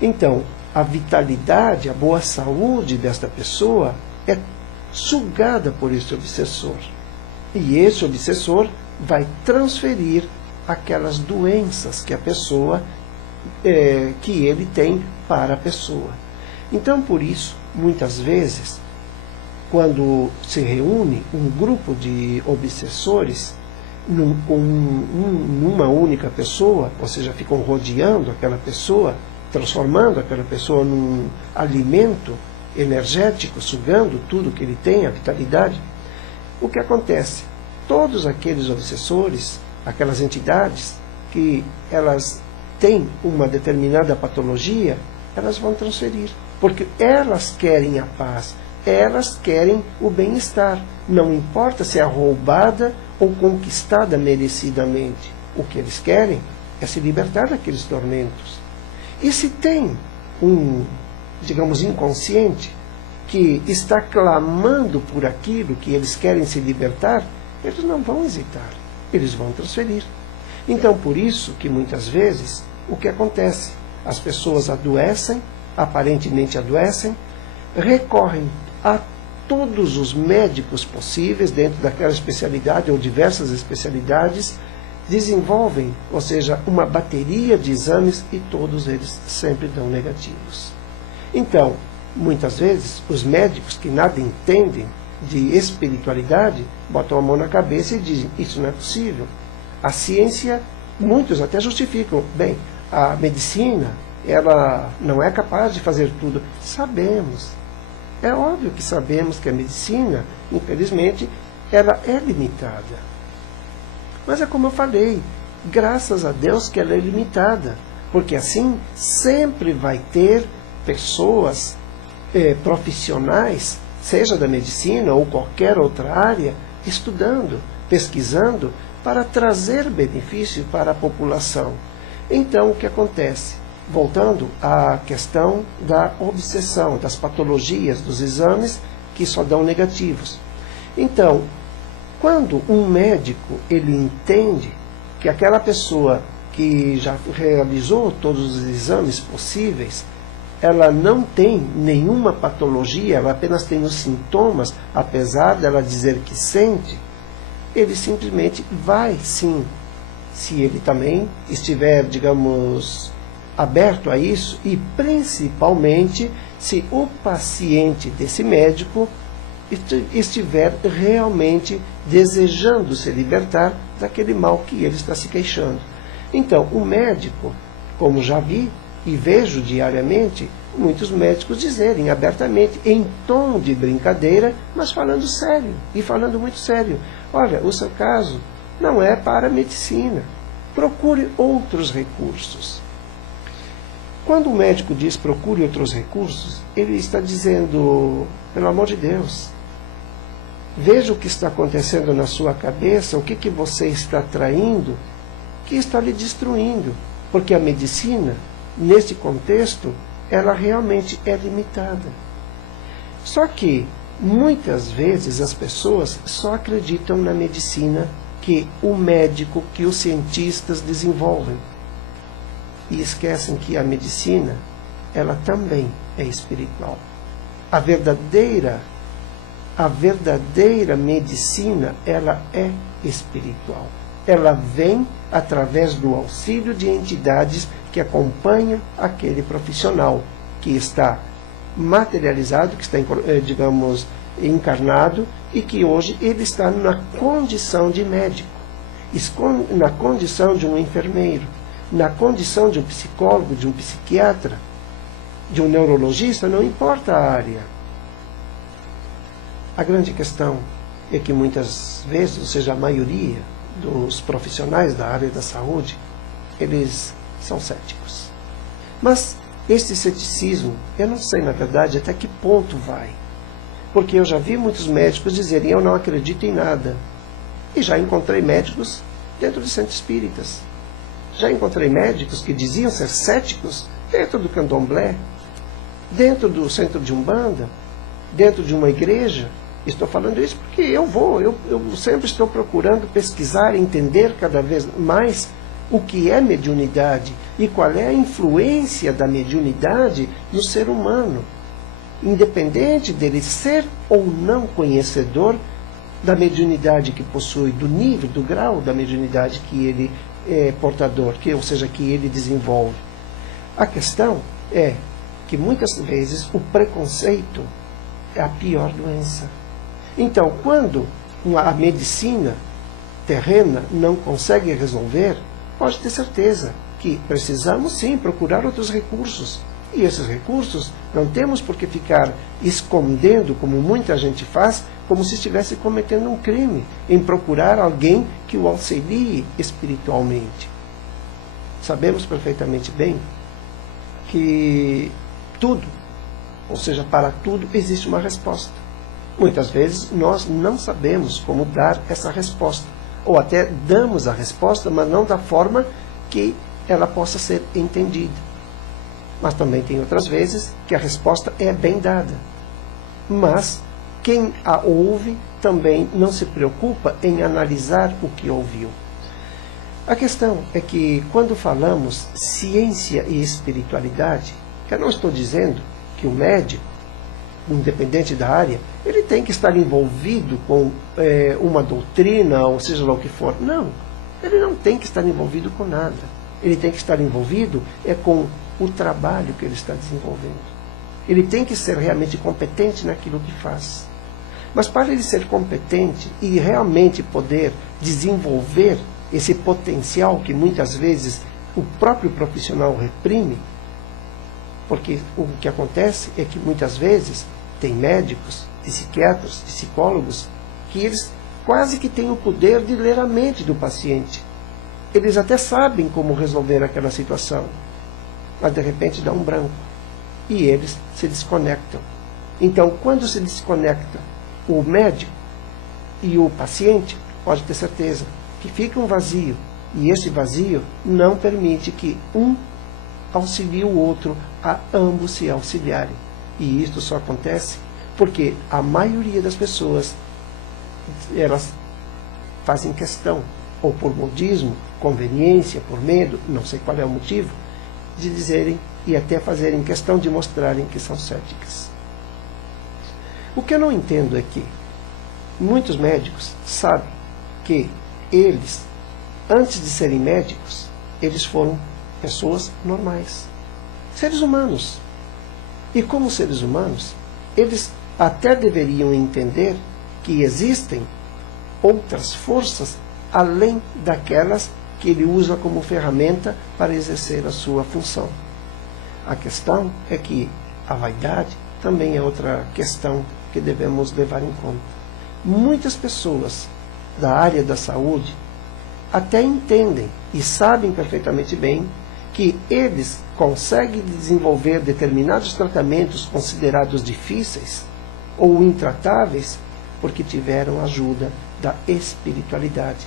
Então, a vitalidade, a boa saúde desta pessoa é sugada por esse obsessor. E esse obsessor vai transferir aquelas doenças que a pessoa, que ele tem para a pessoa. Então, por isso, muitas vezes, quando se reúne um grupo de obsessores numa única pessoa, ou seja, ficam rodeando aquela pessoa, transformando aquela pessoa num alimento energético, sugando tudo que ele tem, a vitalidade, o que acontece? Todos aqueles obsessores, aquelas entidades que elas têm uma determinada patologia, elas vão transferir, porque elas querem a paz, elas querem o bem-estar, não importa se é roubada ou conquistada merecidamente. O que eles querem é se libertar daqueles tormentos. E se tem digamos, inconsciente que está clamando por aquilo que eles querem se libertar, eles não vão hesitar, eles vão transferir. Então, por isso que muitas vezes, o que acontece? As pessoas adoecem, aparentemente adoecem, recorrem a todos os médicos possíveis dentro daquela especialidade ou diversas especialidades, desenvolvem, ou seja, uma bateria de exames e todos eles sempre dão negativos. Então, muitas vezes, os médicos que nada entendem de espiritualidade botam a mão na cabeça e dizem, isso não é possível. A ciência, muitos até justificam, bem, a medicina, ela não é capaz de fazer tudo. Sabemos. É óbvio que sabemos que a medicina, infelizmente, ela é limitada. Mas é como eu falei, graças a Deus que ela é limitada, porque assim sempre vai ter pessoas profissionais, seja da medicina ou qualquer outra área, estudando, pesquisando, para trazer benefício para a população. Então, o que acontece? Voltando à questão da obsessão, das patologias, dos exames que só dão negativos. Então, quando um médico ele entende que aquela pessoa que já realizou todos os exames possíveis, ela não tem nenhuma patologia, ela apenas tem os sintomas, apesar dela dizer que sente, ele simplesmente vai sim, se ele também estiver, digamos, aberto a isso, e principalmente se o paciente desse médico estiver realmente desejando se libertar daquele mal que ele está se queixando. Então, o médico, como já vi e vejo diariamente, muitos médicos dizerem abertamente, em tom de brincadeira, mas falando sério, e falando muito sério: olha, o seu caso não é para a medicina, procure outros recursos. Quando o médico diz procure outros recursos, ele está dizendo, pelo amor de Deus, veja o que está acontecendo na sua cabeça, o que você está traindo, que está lhe destruindo. Porque a medicina, nesse contexto, ela realmente é limitada. Só que, muitas vezes, as pessoas só acreditam na medicina que o médico, que os cientistas desenvolvem. E esquecem que a medicina, ela também é espiritual. A verdadeira medicina, ela é espiritual. Ela vem através do auxílio de entidades que acompanham aquele profissional que está materializado, que está, digamos, encarnado, e que hoje ele está na condição de médico, na condição de um enfermeiro, na condição de um psicólogo, de um psiquiatra, de um neurologista, não importa a área. A grande questão é que muitas vezes, ou seja, a maioria dos profissionais da área da saúde, eles são céticos. Mas esse ceticismo, eu não sei na verdade até que ponto vai. Porque eu já vi muitos médicos dizerem, eu não acredito em nada. E já encontrei médicos dentro de centros espíritas. Já encontrei médicos que diziam ser céticos dentro do candomblé, dentro do centro de Umbanda, dentro de uma igreja. Estou falando isso porque eu sempre estou procurando pesquisar, entender cada vez mais o que é mediunidade e qual é a influência da mediunidade no ser humano, independente dele ser ou não conhecedor da mediunidade que possui, do nível, do grau da mediunidade que ele é portador, ou seja, que ele desenvolve. A questão é que muitas vezes o preconceito é a pior doença. Então, quando a medicina terrena não consegue resolver, pode ter certeza que precisamos sim procurar outros recursos. E esses recursos não temos por que ficar escondendo, como muita gente faz, como se estivesse cometendo um crime, em procurar alguém que o auxilie espiritualmente. Sabemos perfeitamente bem que tudo, ou seja, para tudo existe uma resposta. Muitas vezes nós não sabemos como dar essa resposta, ou até damos a resposta, mas não da forma que ela possa ser entendida. Mas também tem outras vezes que a resposta é bem dada, mas quem a ouve também não se preocupa em analisar o que ouviu. A questão é que quando falamos ciência e espiritualidade, eu não estou dizendo que o médico, independente da área, ele tem que estar envolvido com uma doutrina, ou seja lá o que for. Não, ele não tem que estar envolvido com nada. Ele tem que estar envolvido com o trabalho que ele está desenvolvendo. Ele tem que ser realmente competente naquilo que faz. Mas para ele ser competente e realmente poder desenvolver esse potencial que muitas vezes o próprio profissional reprime, porque o que acontece é que muitas vezes tem médicos, psiquiatras, psicólogos, que eles quase que têm o poder de ler a mente do paciente. Eles até sabem como resolver aquela situação, mas de repente dá um branco e eles se desconectam. Então, quando se desconecta o médico e o paciente, pode ter certeza que fica um vazio, e esse vazio não permite que um auxilie o outro a ambos se auxiliarem. E isto só acontece porque a maioria das pessoas, elas fazem questão ou por modismo, conveniência, por medo, não sei qual é o motivo, de dizerem e até fazerem questão de mostrarem que são céticas. O que eu não entendo é que muitos médicos sabem que eles, antes de serem médicos, eles foram pessoas normais, seres humanos. E como seres humanos, eles até deveriam entender que existem outras forças além daquelas que ele usa como ferramenta para exercer a sua função. A questão é que a vaidade também é outra questão que devemos levar em conta. Muitas pessoas da área da saúde até entendem e sabem perfeitamente bem que eles conseguem desenvolver determinados tratamentos considerados difíceis ou intratáveis porque tiveram ajuda da espiritualidade.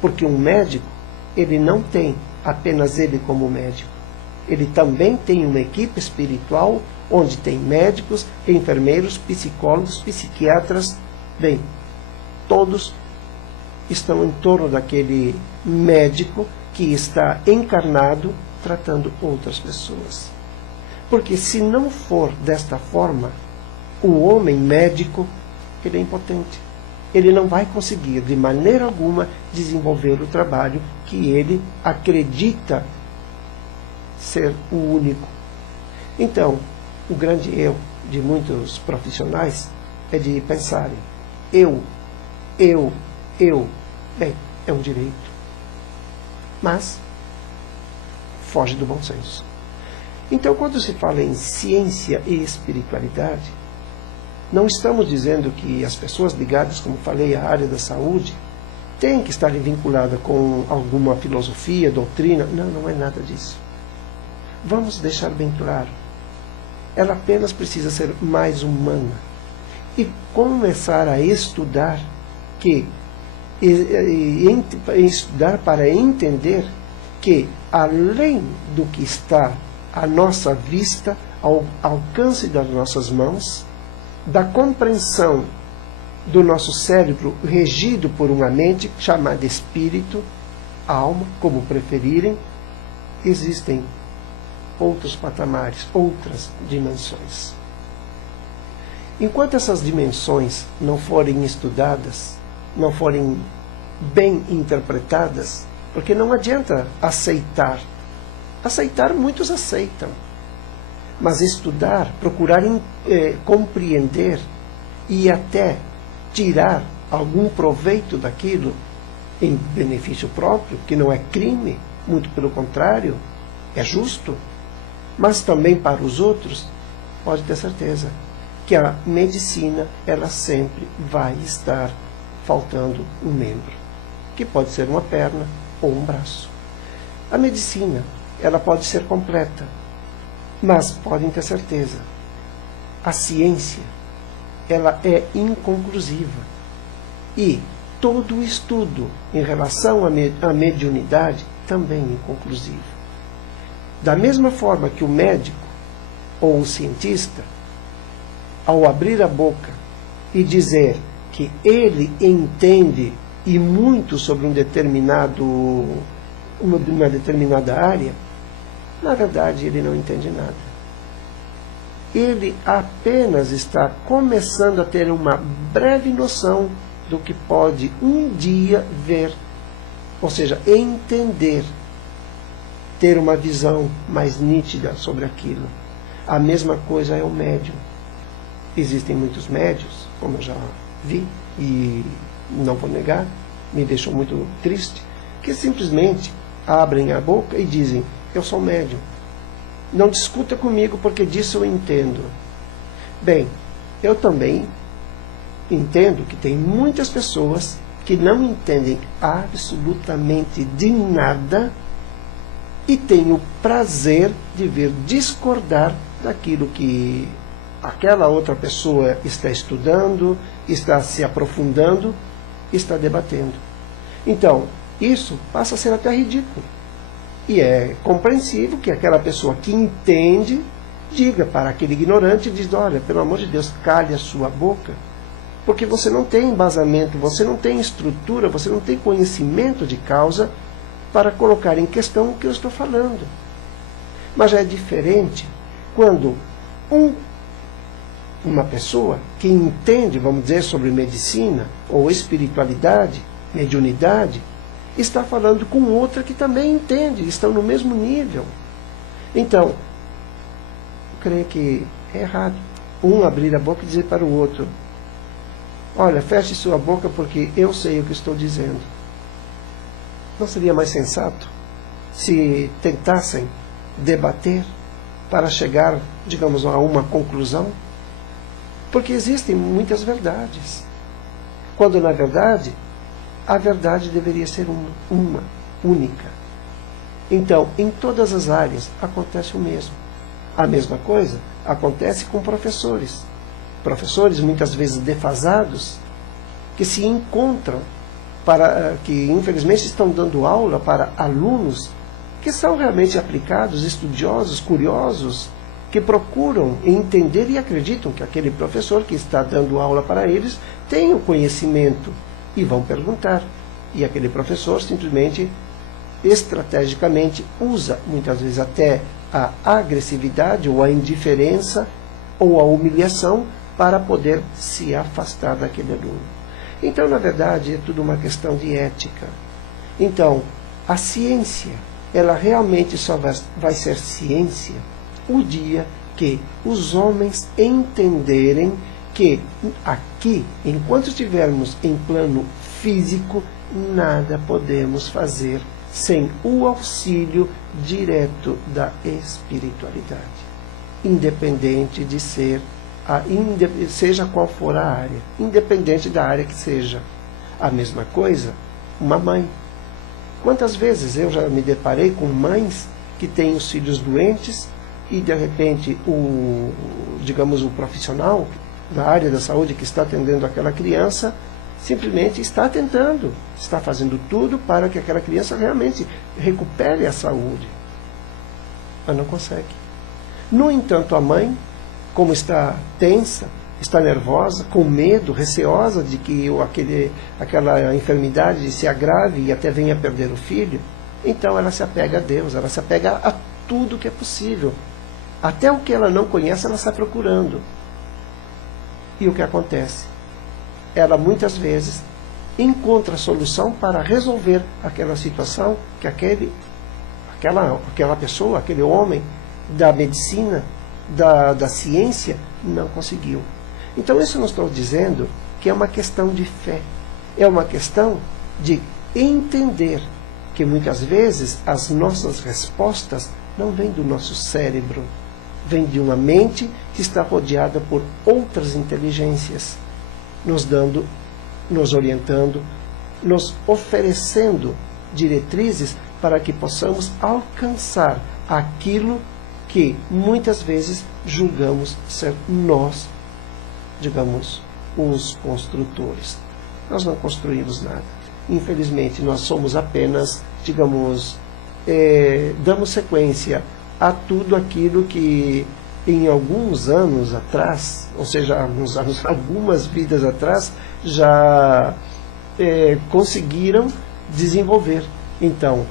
Porque um médico, ele não tem apenas ele como médico. Ele também tem uma equipe espiritual onde tem médicos, enfermeiros, psicólogos, psiquiatras. Bem, todos estão em torno daquele médico que está encarnado tratando outras pessoas. Porque se não for desta forma, o homem médico, ele é impotente. Ele não vai conseguir, de maneira alguma, desenvolver o trabalho que ele acredita ser o único. Então, o grande erro de muitos profissionais é de pensarem, eu. Bem, é um direito. Mas foge do bom senso. Então, quando se fala em ciência e espiritualidade, não estamos dizendo que as pessoas ligadas, como falei, à área da saúde, têm que estar vinculadas com alguma filosofia, doutrina. Não, não é nada disso. Vamos deixar bem claro. Ela apenas precisa ser mais humana e começar a estudar estudar para entender que, além do que está à nossa vista, ao alcance das nossas mãos, da compreensão do nosso cérebro regido por uma mente chamada espírito, alma, como preferirem, existem outros patamares, outras dimensões. Enquanto essas dimensões não forem estudadas, não forem bem interpretadas, porque não adianta aceitar. Aceitar, muitos aceitam. Mas estudar, procurar compreender e até tirar algum proveito daquilo em benefício próprio, que não é crime, muito pelo contrário, é justo, mas também para os outros, pode ter certeza que a medicina, ela sempre vai estar faltando um membro, que pode ser uma perna ou um braço. A medicina, ela pode ser completa, mas podem ter certeza, a ciência, ela é inconclusiva. E todo o estudo em relação à mediunidade também é inconclusivo. Da mesma forma que o médico ou o cientista, ao abrir a boca e dizer que ele entende e muito sobre uma determinada área, na verdade ele não entende nada. Ele apenas está começando a ter uma breve noção do que pode um dia ver, ou seja, entender, ter uma visão mais nítida sobre aquilo. A mesma coisa é o médium. Existem muitos médiuns, como eu já vi, e não vou negar, me deixou muito triste, que simplesmente abrem a boca e dizem, eu sou médium. Não discuta comigo porque disso eu entendo. Bem, eu também entendo que tem muitas pessoas que não entendem absolutamente de nada e têm o prazer de vir discordar daquilo que aquela outra pessoa está estudando, está se aprofundando, está debatendo. Então, isso passa a ser até ridículo. E é compreensível que aquela pessoa que entende diga para aquele ignorante, diz, olha, pelo amor de Deus, cale a sua boca, porque você não tem embasamento, você não tem estrutura, você não tem conhecimento de causa para colocar em questão o que eu estou falando. Mas já é diferente quando uma pessoa que entende, vamos dizer, sobre medicina ou espiritualidade, mediunidade, está falando com outra que também entende, estão no mesmo nível. Então, eu creio que é errado um abrir a boca e dizer para o outro: olha, feche sua boca porque eu sei o que estou dizendo. Não seria mais sensato se tentassem debater para chegar, digamos, a uma conclusão? Porque existem muitas verdades, quando na verdade a verdade deveria ser uma única. Então, em todas as áreas acontece o mesmo. A mesma coisa acontece com professores. Professores muitas vezes defasados, que se encontram, que infelizmente estão dando aula para alunos que são realmente aplicados, estudiosos, curiosos, que procuram entender e acreditam que aquele professor que está dando aula para eles tem o conhecimento, e vão perguntar. E aquele professor simplesmente, estrategicamente, usa muitas vezes até a agressividade ou a indiferença ou a humilhação para poder se afastar daquele aluno. Então, na verdade, é tudo uma questão de ética. Então, a ciência, ela realmente só vai ser ciência o dia que os homens entenderem que aqui, enquanto estivermos em plano físico, nada podemos fazer sem o auxílio direto da espiritualidade, independente de ser, seja qual for a área, independente da área que seja. A mesma coisa, uma mãe. Quantas vezes eu já me deparei com mães que têm os filhos doentes e de repente o profissional da área da saúde que está atendendo aquela criança simplesmente está tentando, está fazendo tudo para que aquela criança realmente recupere a saúde, mas não consegue. No entanto, a mãe, como está tensa, está nervosa, com medo, receosa de que aquela enfermidade se agrave e até venha a perder o filho, então ela se apega a Deus, ela se apega a tudo que é possível. Até o que ela não conhece, ela está procurando. E o que acontece? Ela muitas vezes encontra a solução para resolver aquela situação que aquela pessoa, aquele homem da medicina, da ciência, não conseguiu. Então isso não estou dizendo que é uma questão de fé. É uma questão de entender que muitas vezes as nossas respostas não vêm do nosso cérebro, vêm de uma mente que está rodeada por outras inteligências, nos dando, nos orientando, nos oferecendo diretrizes para que possamos alcançar aquilo que muitas vezes julgamos ser nós, digamos, os construtores. Nós não construímos nada. Infelizmente, nós somos apenas, digamos, damos sequência a tudo aquilo que em alguns anos atrás, ou seja, algumas vidas atrás, já conseguiram desenvolver. Então,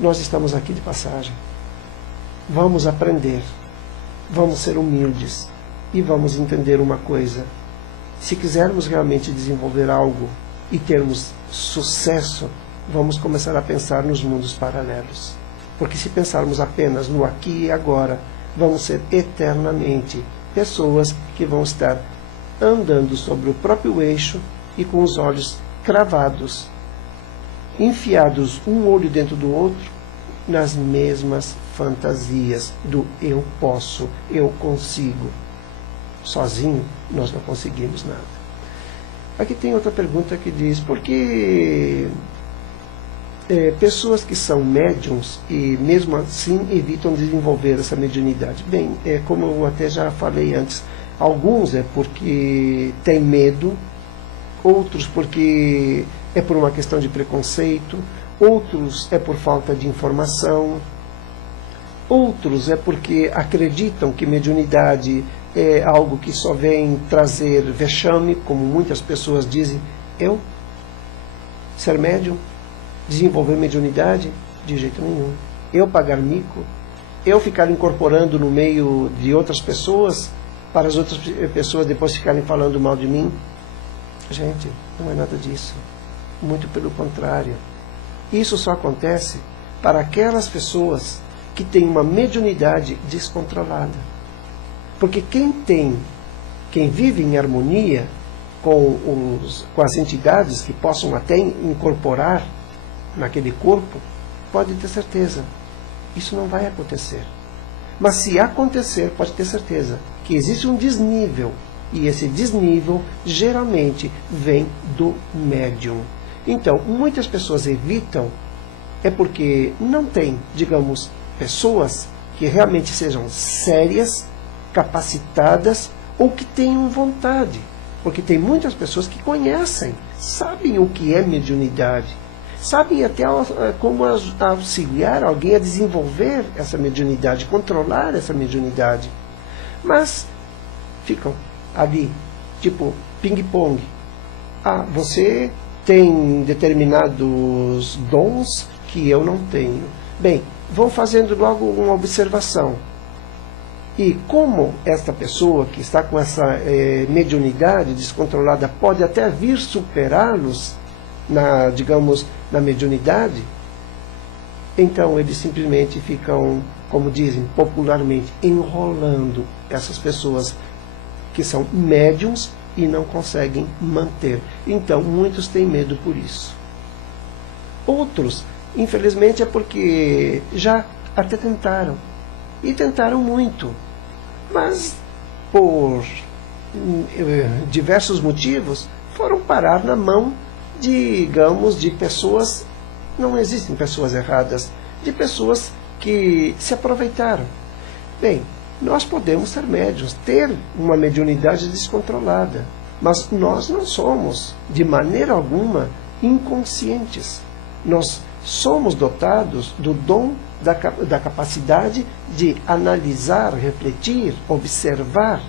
nós estamos aqui de passagem. Vamos aprender, vamos ser humildes e vamos entender uma coisa. Se quisermos realmente desenvolver algo e termos sucesso, vamos começar a pensar nos mundos paralelos. Porque se pensarmos apenas no aqui e agora, vamos ser eternamente pessoas que vão estar andando sobre o próprio eixo e com os olhos cravados, enfiados um olho dentro do outro, nas mesmas fantasias do eu posso, eu consigo. Sozinho nós não conseguimos nada. Aqui tem outra pergunta que diz: por que pessoas que são médiums e mesmo assim evitam desenvolver essa mediunidade? Bem, como eu até já falei antes, alguns é porque tem medo, outros porque é por uma questão de preconceito, outros é por falta de informação, outros é porque acreditam que mediunidade é algo que só vem trazer vexame, como muitas pessoas dizem. Eu ser médium, desenvolver mediunidade, de jeito nenhum. Eu pagar mico, eu ficar incorporando no meio de outras pessoas, para as outras pessoas depois ficarem falando mal de mim. Gente, não é nada disso. Muito pelo contrário. Isso só acontece para aquelas pessoas que têm uma mediunidade descontrolada. Porque quem vive em harmonia com as entidades que possam até incorporar naquele corpo, pode ter certeza, isso não vai acontecer. Mas se acontecer, pode ter certeza que existe um desnível, e esse desnível geralmente vem do médium. Então, muitas pessoas evitam, é porque não tem, digamos, pessoas que realmente sejam sérias, capacitadas, ou que tenham vontade. Porque tem muitas pessoas que conhecem, sabem o que é mediunidade, sabem até como auxiliar alguém a desenvolver essa mediunidade, controlar essa mediunidade. Mas ficam ali, tipo ping-pong. Você tem determinados dons que eu não tenho. Bem, vão fazendo logo uma observação. E como esta pessoa que está com essa mediunidade descontrolada pode até vir superá-los digamos, na mediunidade, então eles simplesmente ficam, como dizem popularmente, enrolando essas pessoas que são médiums e não conseguem manter. Então, muitos têm medo por isso. Outros, infelizmente, é porque já até tentaram. E tentaram muito. Mas, por diversos motivos, foram parar na mão, digamos, de pessoas, não existem pessoas erradas, de pessoas que se aproveitaram. Bem, nós podemos ser médiuns, ter uma mediunidade descontrolada, mas nós não somos, de maneira alguma, inconscientes. Nós somos dotados do dom da capacidade de analisar, refletir, observar.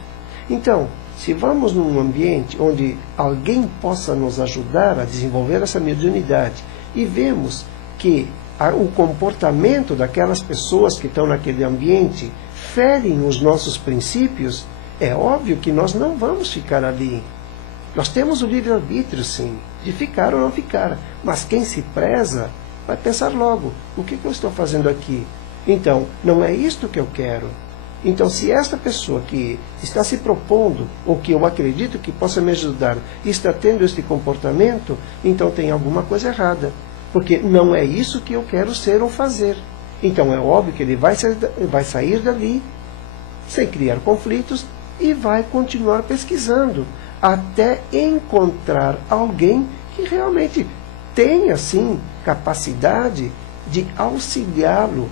Então, se vamos num ambiente onde alguém possa nos ajudar a desenvolver essa mediunidade e vemos que o comportamento daquelas pessoas que estão naquele ambiente ferem os nossos princípios, é óbvio que nós não vamos ficar ali. Nós temos o livre-arbítrio, sim, de ficar ou não ficar, mas quem se preza vai pensar logo, o que eu estou fazendo aqui? Então, não é isto que eu quero. Então, se esta pessoa que está se propondo, ou que eu acredito que possa me ajudar, está tendo este comportamento, então tem alguma coisa errada. Porque não é isso que eu quero ser ou fazer. Então é óbvio que ele vai sair dali, sem criar conflitos, e vai continuar pesquisando, até encontrar alguém que realmente tenha, sim, capacidade de auxiliá-lo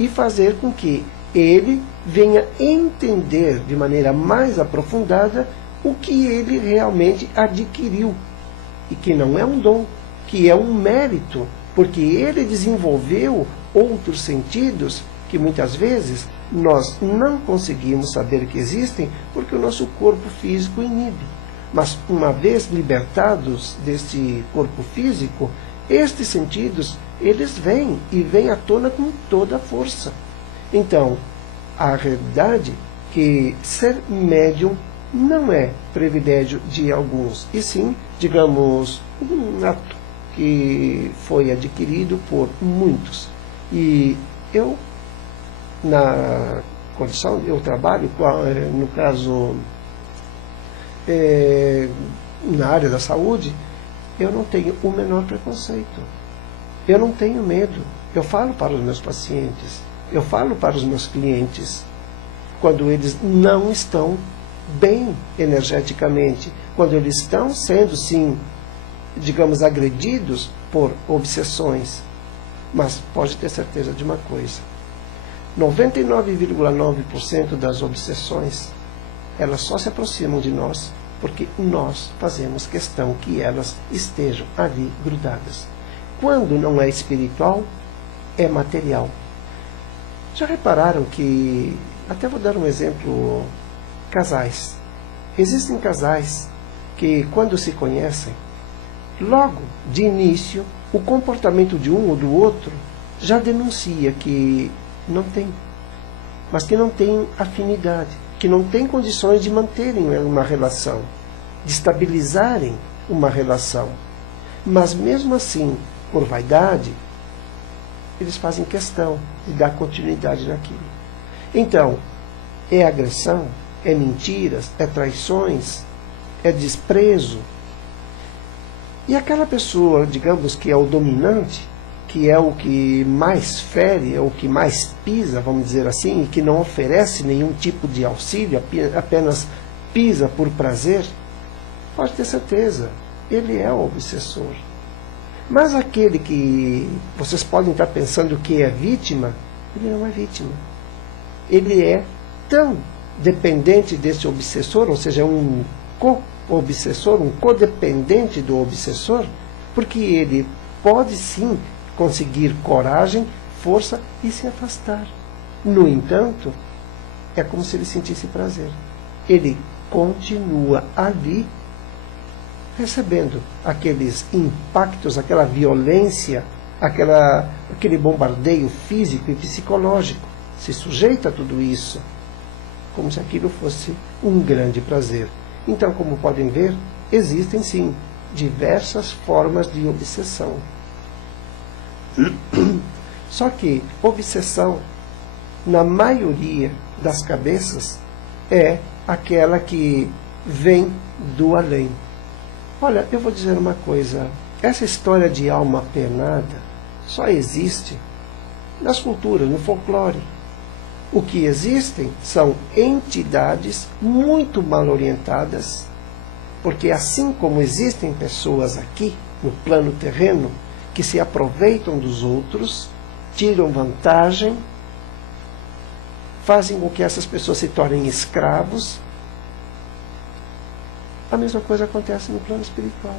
e fazer com que ele venha entender de maneira mais aprofundada o que ele realmente adquiriu. E que não é um dom, que é um mérito, porque ele desenvolveu outros sentidos que muitas vezes nós não conseguimos saber que existem porque o nosso corpo físico inibe. Mas uma vez libertados deste corpo físico, estes sentidos, eles vêm e vêm à tona com toda a força. Então, a realidade é que ser médium não é privilégio de alguns, e sim, digamos, um ato que foi adquirido por muitos. E eu, na condição, eu trabalho, no caso, na área da saúde, eu não tenho o menor preconceito. Eu não tenho medo. Eu falo para os meus pacientes, eu falo para os meus clientes, quando eles não estão bem energeticamente, quando eles estão sendo, sim, digamos, agredidos por obsessões. Mas pode ter certeza de uma coisa: 99,9% das obsessões, elas só se aproximam de nós porque nós fazemos questão que elas estejam ali grudadas. Quando não é espiritual, é material. Já repararam que, até vou dar um exemplo casais. Existem casais que, quando se conhecem, logo de início, o comportamento de um ou do outro já denuncia que não tem, mas que não tem afinidade, que não tem condições de manterem uma relação, de estabilizarem uma relação. Mas mesmo assim, por vaidade, eles fazem questão de dar continuidade naquilo. Então, é agressão, é mentiras, é traições, é desprezo. E aquela pessoa, digamos, que é o dominante, que é o que mais fere, é o que mais pisa, vamos dizer assim, e que não oferece nenhum tipo de auxílio, apenas pisa por prazer, pode ter certeza, ele é o obsessor. Mas aquele que vocês podem estar pensando que é vítima, ele não é vítima. Ele é tão dependente desse obsessor, ou seja, um co-obsessor, um codependente do obsessor, porque ele pode sim conseguir coragem, força e se afastar. No entanto, é como se ele sentisse prazer. Ele continua ali recebendo aqueles impactos, aquela violência, aquele bombardeio físico e psicológico. Se sujeita a tudo isso, como se aquilo fosse um grande prazer. Então, como podem ver, existem sim diversas formas de obsessão. Só que obsessão, na maioria das cabeças, é aquela que vem do além. Olha, eu vou dizer uma coisa, essa história de alma penada só existe nas culturas, no folclore. O que existem são entidades muito mal orientadas, porque assim como existem pessoas aqui, no plano terreno, que se aproveitam dos outros, tiram vantagem, fazem com que essas pessoas se tornem escravos, a mesma coisa acontece no plano espiritual.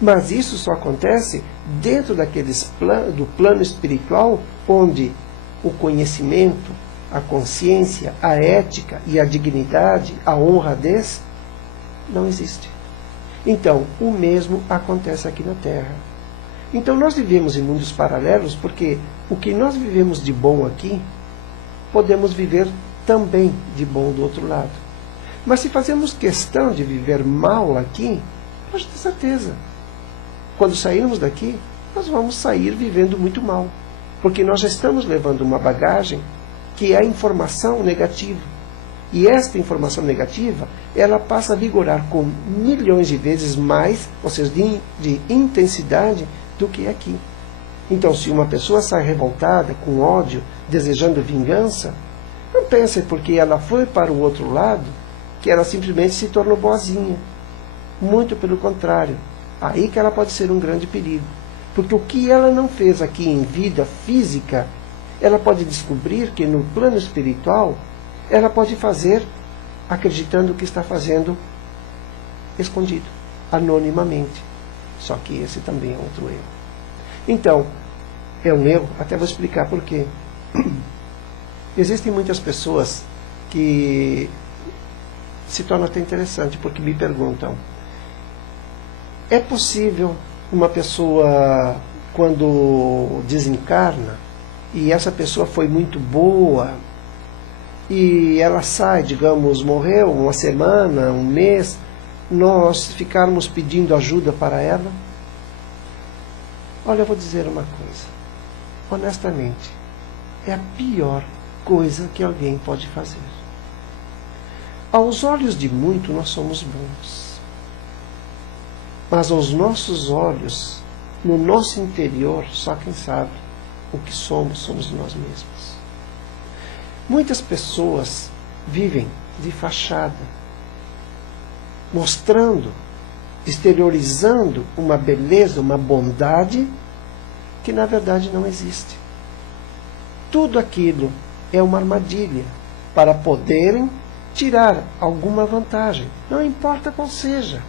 Mas isso só acontece dentro do plano espiritual, onde o conhecimento, a consciência, a ética e a dignidade, a honradez, não existe. Então, o mesmo acontece aqui na Terra. Então, nós vivemos em mundos paralelos porque o que nós vivemos de bom aqui, podemos viver também de bom do outro lado. Mas se fazemos questão de viver mal aqui, pode ter certeza. Quando sairmos daqui, nós vamos sair vivendo muito mal. Porque nós já estamos levando uma bagagem que é a informação negativa. E esta informação negativa, ela passa a vigorar com milhões de vezes mais, ou seja, de intensidade, do que aqui. Então, se uma pessoa sai revoltada, com ódio, desejando vingança, não pense porque ela foi para o outro lado, que ela simplesmente se tornou boazinha. Muito pelo contrário. Aí que ela pode ser um grande perigo. Porque o que ela não fez aqui em vida física, ela pode descobrir que no plano espiritual, ela pode fazer acreditando que está fazendo escondido, anonimamente. Só que esse também é outro erro. Então, é um erro, até vou explicar por quê. Existem muitas pessoas que se torna até interessante, porque me perguntam, é possível uma pessoa, quando desencarna, e essa pessoa foi muito boa, e ela sai, digamos, morreu uma semana, um mês, nós ficarmos pedindo ajuda para ela? Olha, eu vou dizer uma coisa, honestamente, é a pior coisa que alguém pode fazer. Aos olhos de muito nós somos bons, mas aos nossos olhos, no nosso interior, só quem sabe o que somos nós mesmos. Muitas pessoas vivem de fachada, mostrando, exteriorizando uma beleza, uma bondade que na verdade não existe. Tudo aquilo é uma armadilha para poderem tirar alguma vantagem, não importa qual seja.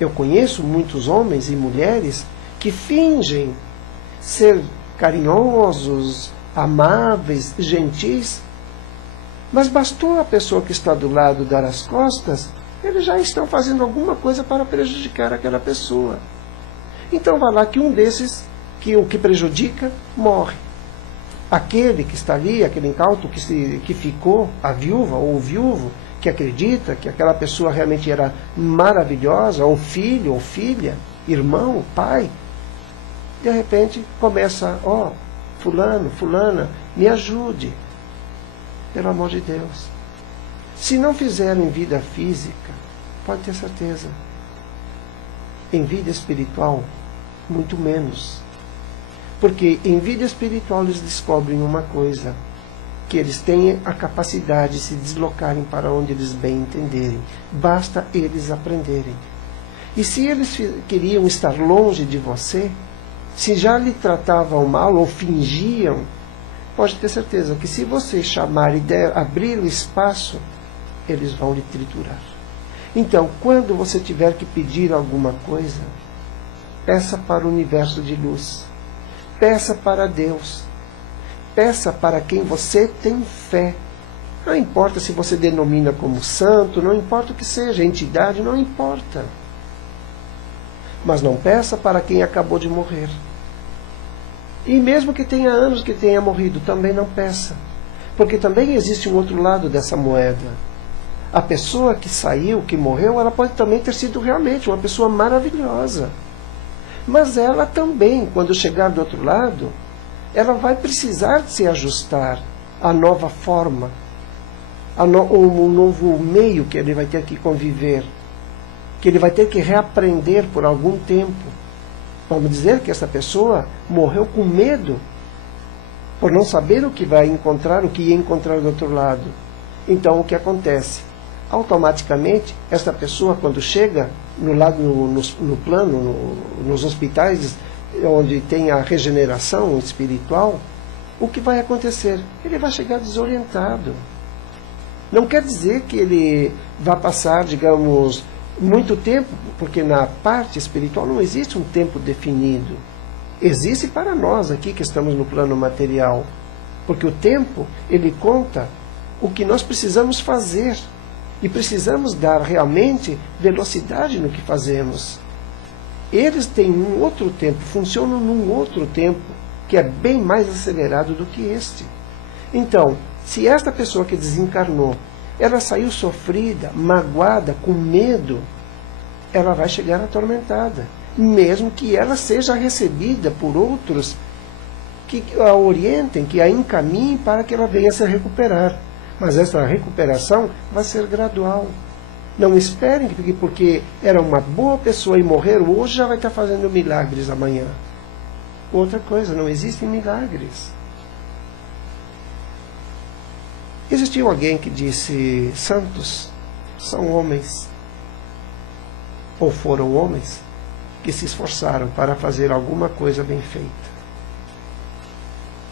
Eu conheço muitos homens e mulheres que fingem ser carinhosos, amáveis, gentis, Mas bastou a pessoa que está do lado dar as costas, eles já estão fazendo alguma coisa para prejudicar aquela pessoa. Então vai lá que um desses, que o que prejudica, morre. Aquele que está ali, aquele incauto que ficou, a viúva ou o viúvo, que acredita que aquela pessoa realmente era maravilhosa, ou filho, ou filha, irmão, pai, de repente começa, ó, fulano, fulana, me ajude, pelo amor de Deus. Se não fizeram em vida física, pode ter certeza, em vida espiritual, muito menos. Porque em vida espiritual eles descobrem uma coisa, que eles têm a capacidade de se deslocarem para onde eles bem entenderem. Basta eles aprenderem. E se eles queriam estar longe de você, se já lhe tratavam mal ou fingiam, pode ter certeza que se você chamar e abrir o espaço, eles vão lhe triturar. Então, quando você tiver que pedir alguma coisa, peça para o universo de luz. Peça para Deus. Peça para quem você tem fé. Não importa se você denomina como santo, não importa o que seja, entidade, não importa. Mas não peça para quem acabou de morrer. E mesmo que tenha anos que tenha morrido, também não peça. Porque também existe um outro lado dessa moeda. A pessoa que saiu, que morreu, ela pode também ter sido realmente uma pessoa maravilhosa. Mas ela também, quando chegar do outro lado, ela vai precisar se ajustar à nova forma, um novo meio que ele vai ter que conviver, que ele vai ter que reaprender por algum tempo. Vamos dizer que essa pessoa morreu com medo, por não saber o que vai encontrar, o que ia encontrar do outro lado. Então, o que acontece? Automaticamente, essa pessoa, quando chega no plano, nos hospitais, onde tem a regeneração espiritual, o que vai acontecer? Ele vai chegar desorientado. Não quer dizer que ele vai passar, digamos, muito tempo, porque na parte espiritual não existe um tempo definido. Existe para nós aqui que estamos no plano material. Porque o tempo, ele conta o que nós precisamos fazer. E precisamos dar realmente velocidade no que fazemos. Eles têm um outro tempo, funcionam num outro tempo, que é bem mais acelerado do que este. Então, se esta pessoa que desencarnou, ela saiu sofrida, magoada, com medo, ela vai chegar atormentada, mesmo que ela seja recebida por outros que a orientem, que a encaminhem para que ela venha se recuperar. Mas essa recuperação vai ser gradual. Não esperem que porque era uma boa pessoa e morreram hoje, já vai estar fazendo milagres amanhã. Outra coisa, não existem milagres. Existiu alguém que disse: santos são homens, ou foram homens, que se esforçaram para fazer alguma coisa bem feita.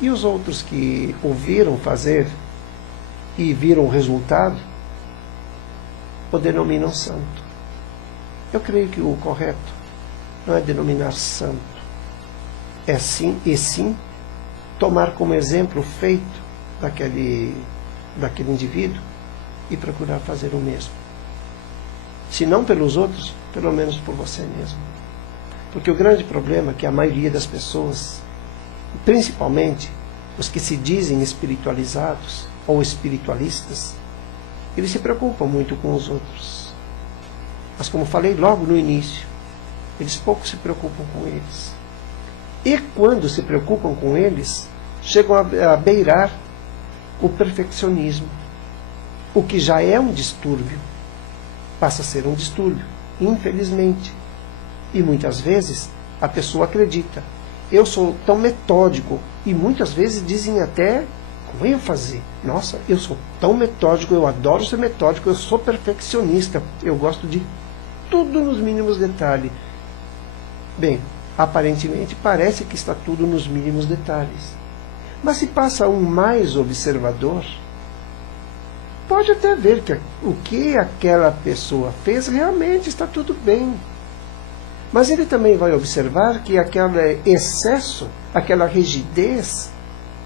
E os outros que ouviram fazer e viram o resultado, o denominam santo. Eu creio que o correto não é denominar santo, é sim, e sim, tomar como exemplo o feito daquele indivíduo e procurar fazer o mesmo. Se não pelos outros, pelo menos por você mesmo. Porque o grande problema é que a maioria das pessoas, principalmente os que se dizem espiritualizados ou espiritualistas, eles se preocupam muito com os outros. Mas como falei logo no início, eles pouco se preocupam com eles. E quando se preocupam com eles, chegam a beirar o perfeccionismo. O que já é um distúrbio, passa a ser um distúrbio, infelizmente. E muitas vezes a pessoa acredita: eu sou tão metódico, e muitas vezes dizem até com ênfase: nossa, eu sou tão metódico, eu adoro ser metódico, eu sou perfeccionista, eu gosto de tudo nos mínimos detalhes. Bem, aparentemente parece que está tudo nos mínimos detalhes. Mas se passa um mais observador, pode até ver que o que aquela pessoa fez realmente está tudo bem. Mas ele também vai observar que aquele excesso, aquela rigidez,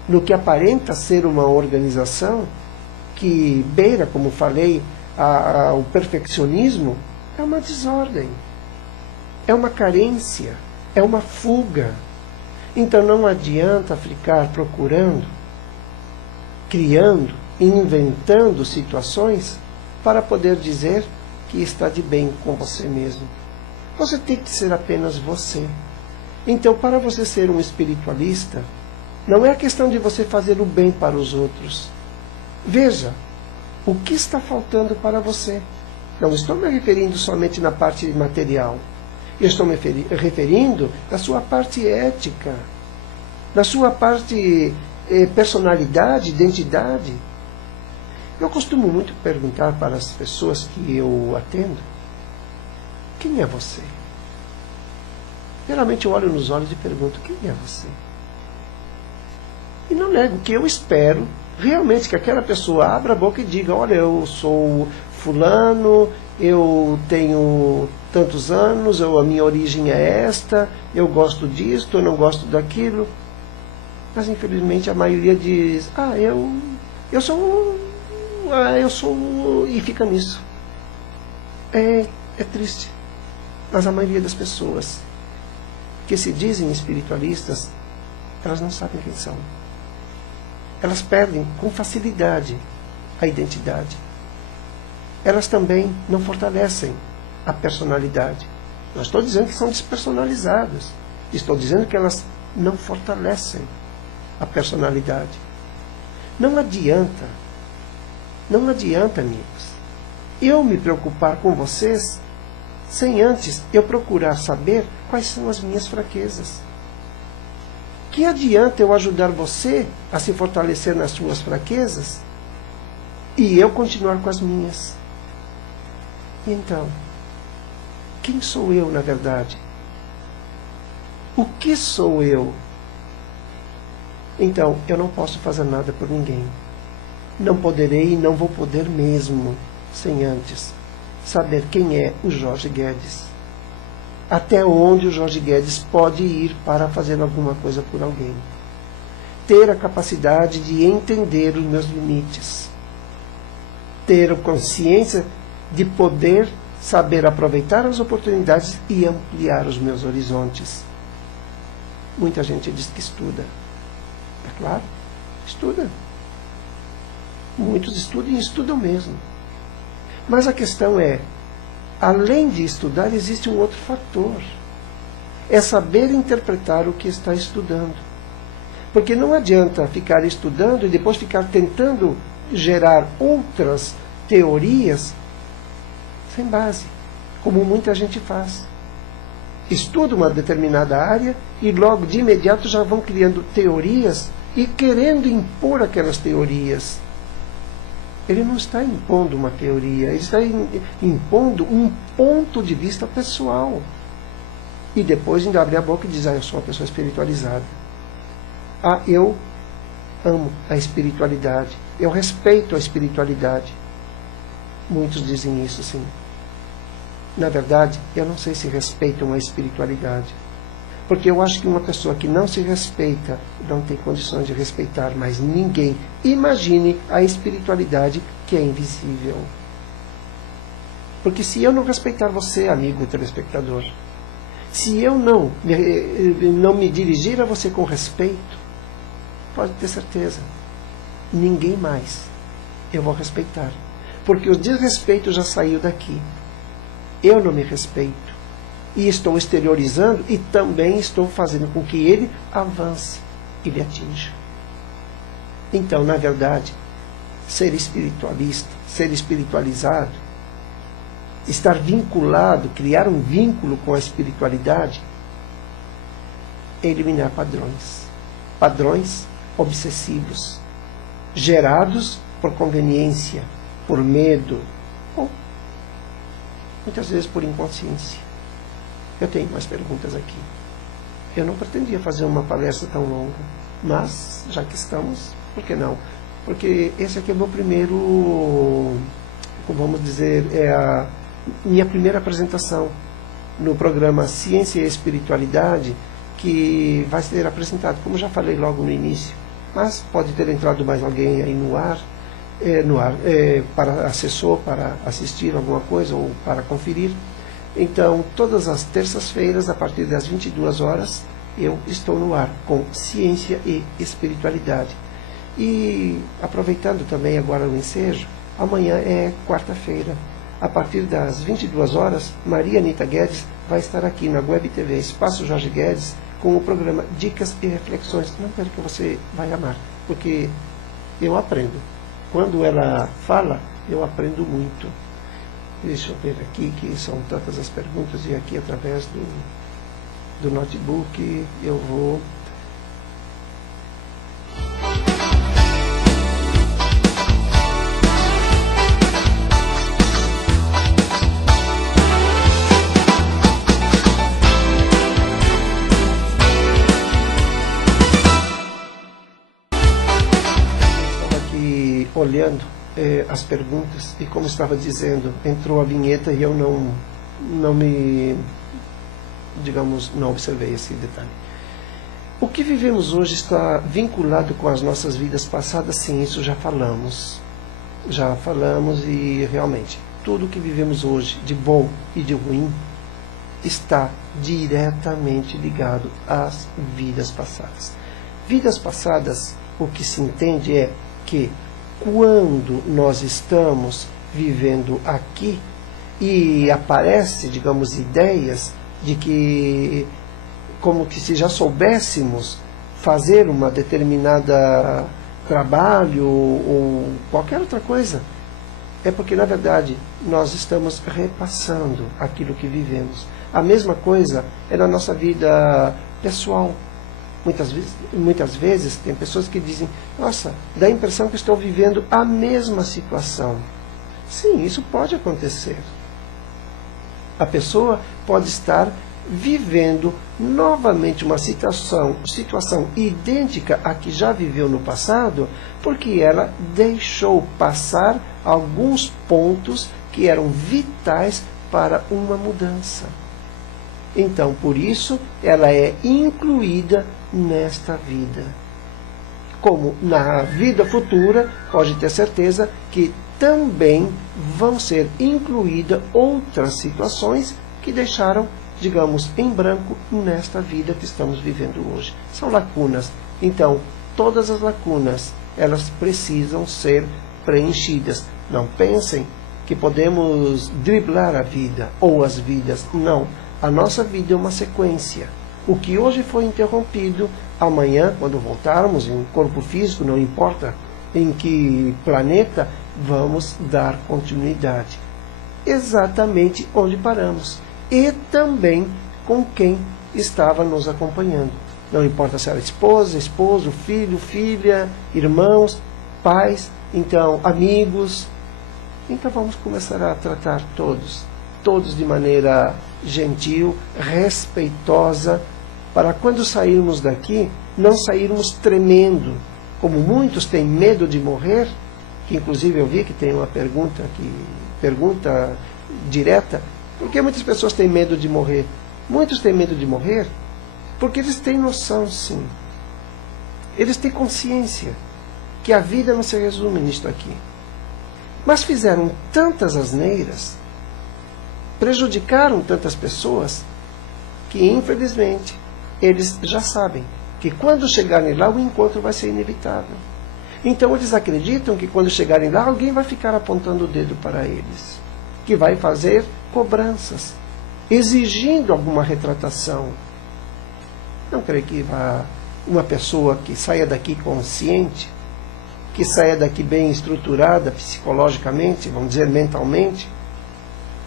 no que aparenta ser uma organização, que beira, como falei, o perfeccionismo, é uma desordem, é uma carência, é uma fuga. Então não adianta ficar procurando, criando, inventando situações para poder dizer que está de bem com você mesmo. Você tem que ser apenas você. Então, para você ser um espiritualista, não é a questão de você fazer o bem para os outros. Veja, o que está faltando para você? Não estou me referindo somente na parte material. Eu estou me referindo na sua parte ética, na sua parte personalidade, identidade. Eu costumo muito perguntar para as pessoas que eu atendo: quem é você? Geralmente eu olho nos olhos e pergunto: quem é você? E não nego que eu espero realmente que aquela pessoa abra a boca e diga: olha, eu sou fulano, eu tenho tantos anos, a minha origem é esta, eu gosto disto, eu não gosto daquilo. Mas infelizmente a maioria diz: eu sou, e fica nisso. É triste. Mas a maioria das pessoas que se dizem espiritualistas, elas não sabem quem são. Elas perdem com facilidade a identidade. Elas também não fortalecem a personalidade. Não estou dizendo que são despersonalizadas. Estou dizendo que elas não fortalecem a personalidade. Não adianta, amigos, eu me preocupar com vocês sem antes eu procurar saber quais são as minhas fraquezas. Que adianta eu ajudar você a se fortalecer nas suas fraquezas e eu continuar com as minhas? E então, quem sou eu na verdade? O que sou eu? Então, eu não posso fazer nada por ninguém. Não poderei e não vou poder mesmo, sem antes saber quem é o Jorge Guedes. Até onde o Jorge Guedes pode ir para fazer alguma coisa por alguém. Ter a capacidade de entender os meus limites. Ter a consciência de poder saber aproveitar as oportunidades e ampliar os meus horizontes. Muita gente diz que estuda. É claro, estuda. Muitos estudam e estudam mesmo. Mas a questão é, além de estudar, existe um outro fator. É saber interpretar o que está estudando. Porque não adianta ficar estudando e depois ficar tentando gerar outras teorias sem base, como muita gente faz. Estuda uma determinada área e logo de imediato já vão criando teorias e querendo impor aquelas teorias. Ele não está impondo uma teoria, ele está impondo um ponto de vista pessoal. E depois ainda abre a boca e diz: eu sou uma pessoa espiritualizada. Eu amo a espiritualidade, eu respeito a espiritualidade. Muitos dizem isso, sim. Na verdade, eu não sei se respeitam a espiritualidade. Porque eu acho que uma pessoa que não se respeita não tem condições de respeitar mais ninguém. Imagine a espiritualidade que é invisível. Porque se eu não respeitar você, amigo telespectador, se eu não me dirigir a você com respeito, pode ter certeza, ninguém mais eu vou respeitar. Porque o desrespeito já saiu daqui. Eu não me respeito. E estou exteriorizando e também estou fazendo com que ele avance e lhe atinja. Então, na verdade, ser espiritualista, ser espiritualizado, estar vinculado, criar um vínculo com a espiritualidade, é eliminar padrões. Padrões obsessivos, gerados por conveniência, por medo, ou muitas vezes por inconsciência. Eu tenho mais perguntas aqui. Eu não pretendia fazer uma palestra tão longa, mas, já que estamos, por que não? Porque esse aqui é o meu primeiro, vamos dizer, é a minha primeira apresentação no programa Ciência e Espiritualidade, que vai ser apresentado, como já falei logo no início, mas pode ter entrado mais alguém aí no ar, no ar, para assessor, para assistir alguma coisa ou para conferir. Então, todas as terças-feiras, a partir das 22 horas, eu estou no ar com ciência e espiritualidade. E, aproveitando também agora o ensejo, amanhã é quarta-feira. A partir das 22 horas, Maria Anita Guedes vai estar aqui na Web TV Espaço Jorge Guedes com o programa Dicas e Reflexões. Não quero que você vai amar, porque eu aprendo. Quando ela fala, eu aprendo muito. Deixa eu ver aqui, que são tantas as perguntas, e aqui através do notebook eu vou... olhando as perguntas, e como estava dizendo, entrou a vinheta e eu não observei esse detalhe. O que vivemos hoje está vinculado com as nossas vidas passadas? Sim, isso já falamos e realmente tudo que vivemos hoje, de bom e de ruim, está diretamente ligado às vidas passadas. Vidas passadas, o que se entende é que quando nós estamos vivendo aqui e aparece, digamos, ideias de que, como que se já soubéssemos fazer uma determinada trabalho ou qualquer outra coisa, é porque, na verdade, nós estamos repassando aquilo que vivemos. A mesma coisa é na nossa vida pessoal. Muitas vezes tem pessoas que dizem: nossa, dá a impressão que estou vivendo a mesma situação. Sim, isso pode acontecer. A pessoa pode estar vivendo novamente uma situação idêntica à que já viveu no passado, porque ela deixou passar alguns pontos que eram vitais para uma mudança. Então, por isso, ela é incluída nesta vida. Como na vida futura, pode ter certeza que também vão ser incluídas outras situações que deixaram, digamos, em branco nesta vida que estamos vivendo hoje. São lacunas. Então, todas as lacunas, elas precisam ser preenchidas. Não pensem que podemos driblar a vida ou as vidas. Não. A nossa vida é uma sequência. O que hoje foi interrompido, amanhã, quando voltarmos em corpo físico, não importa em que planeta, vamos dar continuidade. Exatamente onde paramos. E também com quem estava nos acompanhando. Não importa se era esposa, esposo, filho, filha, irmãos, pais, então amigos. Então vamos começar a tratar todos de maneira gentil, respeitosa, para quando sairmos daqui, não sairmos tremendo, como muitos têm medo de morrer, que inclusive eu vi que tem uma pergunta direta: por que muitas pessoas têm medo de morrer? Muitos têm medo de morrer porque eles têm noção, sim. Eles têm consciência que a vida não se resume nisto aqui. Mas fizeram tantas asneiras, prejudicaram tantas pessoas, que infelizmente eles já sabem que quando chegarem lá o encontro vai ser inevitável. Então eles acreditam que quando chegarem lá alguém vai ficar apontando o dedo para eles, que vai fazer cobranças, exigindo alguma retratação. Não creio que uma pessoa que saia daqui consciente, que saia daqui bem estruturada psicologicamente, vamos dizer mentalmente,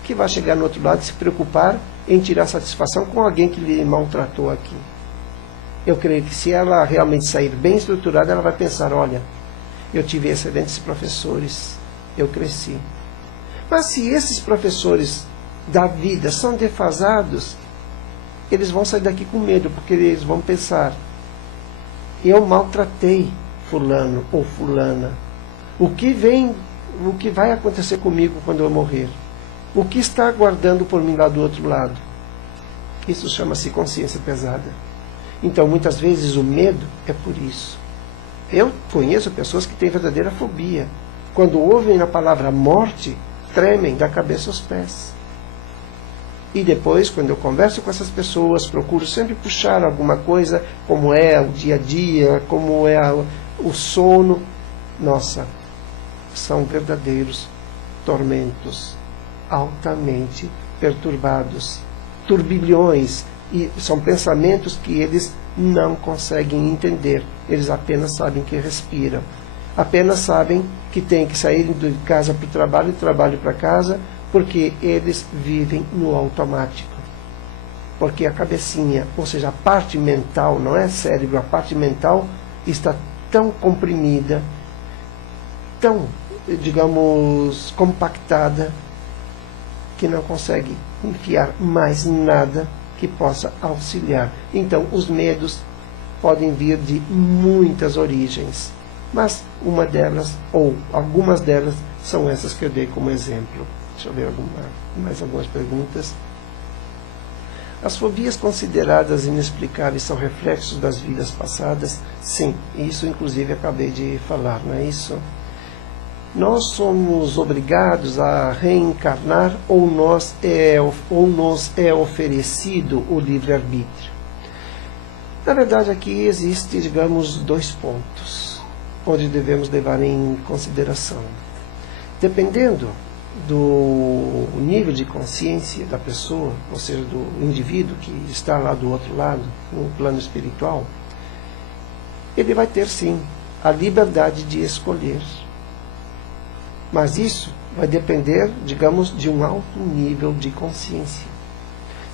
que vai chegar no outro lado e se preocupar em tirar satisfação com alguém que lhe maltratou aqui. Eu creio que se ela realmente sair bem estruturada, ela vai pensar: olha, eu tive excelentes professores, eu cresci. Mas se esses professores da vida são defasados, eles vão sair daqui com medo, porque eles vão pensar: eu maltratei fulano ou fulana. O que vai acontecer comigo quando eu morrer? O que está aguardando por mim lá do outro lado? Isso chama-se consciência pesada. Então, muitas vezes, o medo é por isso. Eu conheço pessoas que têm verdadeira fobia quando ouvem a palavra morte, tremem da cabeça aos pés. E depois, quando eu converso com essas pessoas, procuro sempre puxar alguma coisa, como é o dia a dia, como é o sono. Nossa, são verdadeiros tormentos, altamente perturbados, turbilhões, e são pensamentos que eles não conseguem entender. Eles apenas sabem que respiram, apenas sabem que tem que sair de casa para o trabalho, de trabalho para casa, porque eles vivem no automático. Porque a cabecinha, ou seja, a parte mental, não é cérebro, a parte mental está tão comprimida, tão, digamos, compactada, que não consegue enfiar mais nada que possa auxiliar. Então, os medos podem vir de muitas origens, mas uma delas, ou algumas delas, são essas que eu dei como exemplo. Deixa eu ver mais algumas perguntas. As fobias consideradas inexplicáveis são reflexos das vidas passadas? Sim, isso inclusive acabei de falar, não é isso? Nós somos obrigados a reencarnar ou nos é oferecido o livre-arbítrio? Na verdade, aqui existe, digamos, 2 pontos, onde devemos levar em consideração. Dependendo do nível de consciência da pessoa, ou seja, do indivíduo que está lá do outro lado, no plano espiritual, ele vai ter sim a liberdade de escolher. Mas isso vai depender, digamos, de um alto nível de consciência.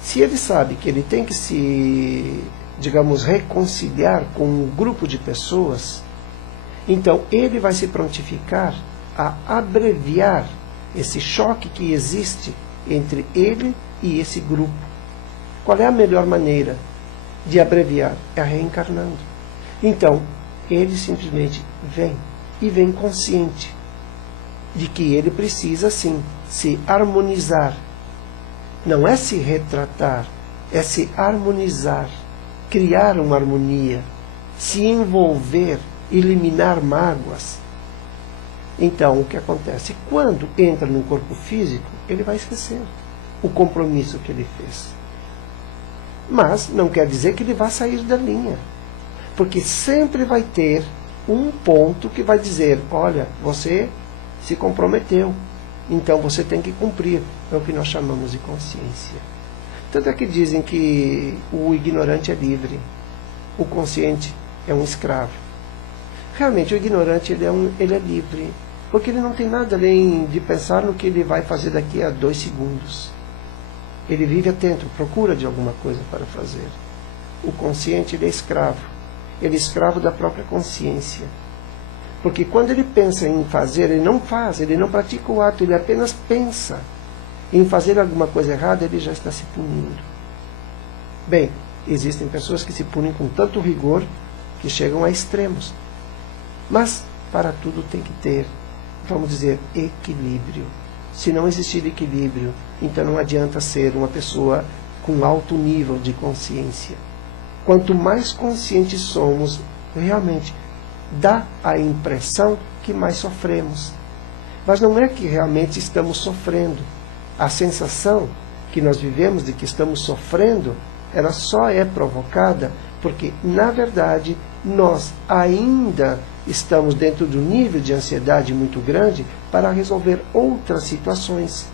Se ele sabe que ele tem que se, digamos, reconciliar com um grupo de pessoas, então ele vai se prontificar a abreviar esse choque que existe entre ele e esse grupo. Qual é a melhor maneira de abreviar? É reencarnando. Então, ele simplesmente vem, e vem consciente de que ele precisa, sim, se harmonizar. Não é se retratar, é se harmonizar, criar uma harmonia, se envolver, eliminar mágoas. Então, o que acontece? Quando entra no corpo físico, ele vai esquecer o compromisso que ele fez. Mas não quer dizer que ele vá sair da linha, porque sempre vai ter um ponto que vai dizer: olha, você se comprometeu, então você tem que cumprir. É o que nós chamamos de consciência. Tanto é que dizem que o ignorante é livre, o consciente é um escravo. Realmente, o ignorante ele é livre, porque ele não tem nada além de pensar no que ele vai fazer daqui a 2 segundos. Ele vive atento, procura de alguma coisa para fazer. O consciente, ele é escravo. Ele é escravo da própria consciência. Porque quando ele pensa em fazer, ele não faz, ele não pratica o ato, ele apenas pensa em fazer alguma coisa errada, ele já está se punindo. Bem, existem pessoas que se punem com tanto rigor que chegam a extremos. Mas para tudo tem que ter, vamos dizer, equilíbrio. Se não existir equilíbrio, então não adianta ser uma pessoa com alto nível de consciência. Quanto mais conscientes somos, realmente dá a impressão que mais sofremos. Mas não é que realmente estamos sofrendo. A sensação que nós vivemos de que estamos sofrendo, ela só é provocada porque, na verdade, nós ainda estamos dentro do nível de ansiedade muito grande para resolver outras situações.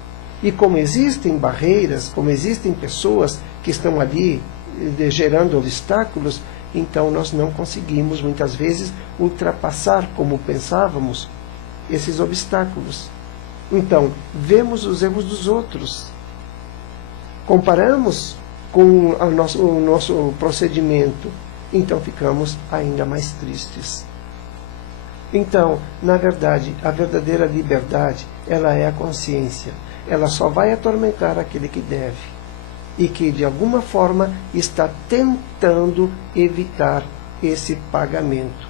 E como existem barreiras, como existem pessoas que estão ali gerando obstáculos, então nós não conseguimos muitas vezes ultrapassar como pensávamos esses obstáculos. Então, vemos os erros dos outros, comparamos com o nosso procedimento, então ficamos ainda mais tristes. Então, na verdade, a verdadeira liberdade, ela é a consciência. Ela só vai atormentar aquele que deve e que, de alguma forma, está tentando evitar esse pagamento.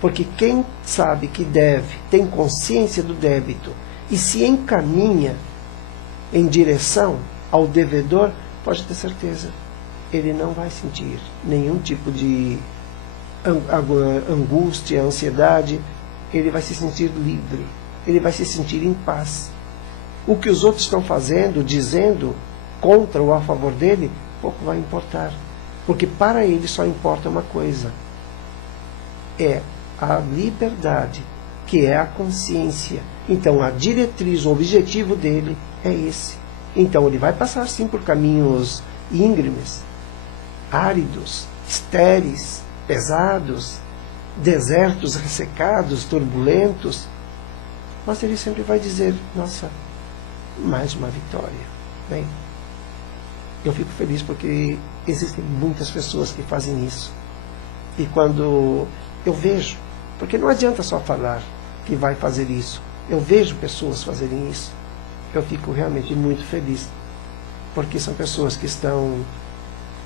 Porque quem sabe que deve, tem consciência do débito e se encaminha em direção ao devedor, pode ter certeza, ele não vai sentir nenhum tipo de angústia, ansiedade, ele vai se sentir livre, ele vai se sentir em paz. O que os outros estão fazendo, dizendo, contra ou a favor dele, pouco vai importar. Porque para ele só importa uma coisa: é a liberdade, que é a consciência. Então a diretriz, o objetivo dele é esse. Então ele vai passar sim por caminhos íngremes, áridos, estéreis, pesados, desertos ressecados, turbulentos, mas ele sempre vai dizer: nossa, mais uma vitória. Bem, eu fico feliz porque existem muitas pessoas que fazem isso. E quando eu vejo, porque não adianta só falar que vai fazer isso, eu vejo pessoas fazerem isso, eu fico realmente muito feliz, porque são pessoas que estão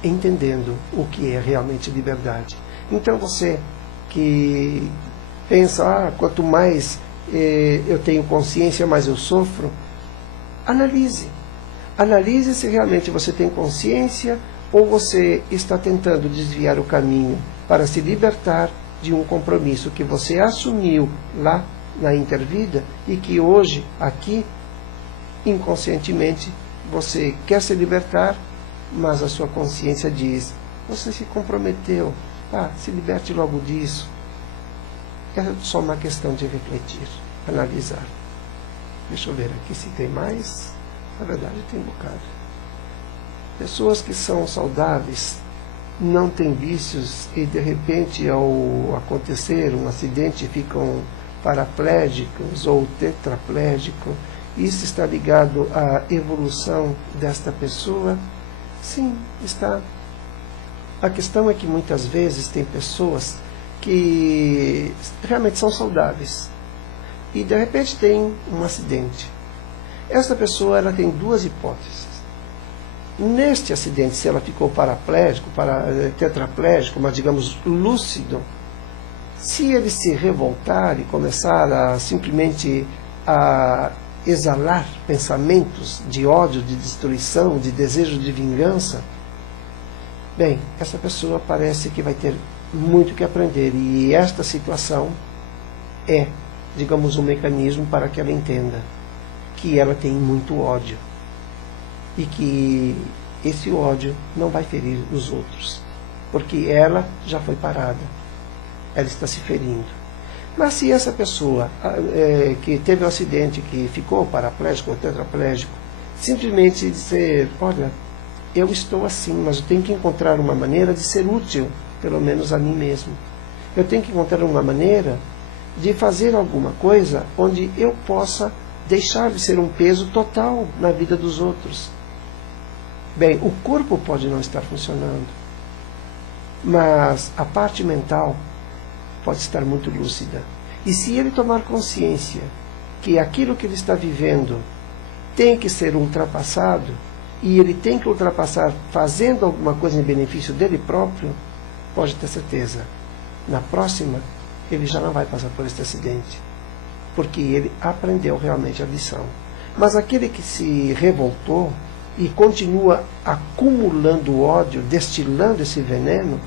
entendendo o que é realmente liberdade. Então você que pensa, quanto mais eu tenho consciência, mais eu sofro, analise. Analise se realmente você tem consciência ou você está tentando desviar o caminho para se libertar de um compromisso que você assumiu lá na intervida e que hoje, aqui, inconscientemente, você quer se libertar, mas a sua consciência diz: você se comprometeu, se liberte logo disso. É só uma questão de refletir, analisar. Deixa eu ver aqui se tem mais. Na verdade tem um bocado. Pessoas que são saudáveis, não têm vícios e de repente ao acontecer um acidente ficam paraplégicos ou tetraplégicos. Isso está ligado à evolução desta pessoa? Sim, está. A questão é que muitas vezes tem pessoas que realmente são saudáveis e de repente tem um acidente. Essa pessoa ela tem duas hipóteses. Neste acidente, se ela ficou paraplégico, tetraplégico, mas digamos lúcido, se ele se revoltar e começar a simplesmente a exalar pensamentos de ódio, de destruição, de desejo de vingança, bem, essa pessoa parece que vai ter muito que aprender, e esta situação é, digamos, um mecanismo para que ela entenda que ela tem muito ódio e que esse ódio não vai ferir os outros, porque ela já foi parada, ela está se ferindo. Mas se essa pessoa que teve um acidente, que ficou paraplégico ou tetraplégico, simplesmente dizer: olha, eu estou assim, mas eu tenho que encontrar uma maneira de ser útil, pelo menos a mim mesmo. Eu tenho que encontrar uma maneira de fazer alguma coisa onde eu possa deixar de ser um peso total na vida dos outros. Bem, o corpo pode não estar funcionando, mas a parte mental pode estar muito lúcida. E se ele tomar consciência que aquilo que ele está vivendo tem que ser ultrapassado, e ele tem que ultrapassar fazendo alguma coisa em benefício dele próprio, pode ter certeza, na próxima ele já não vai passar por este acidente, porque ele aprendeu realmente a lição. Mas aquele que se revoltou e continua acumulando ódio, destilando esse veneno,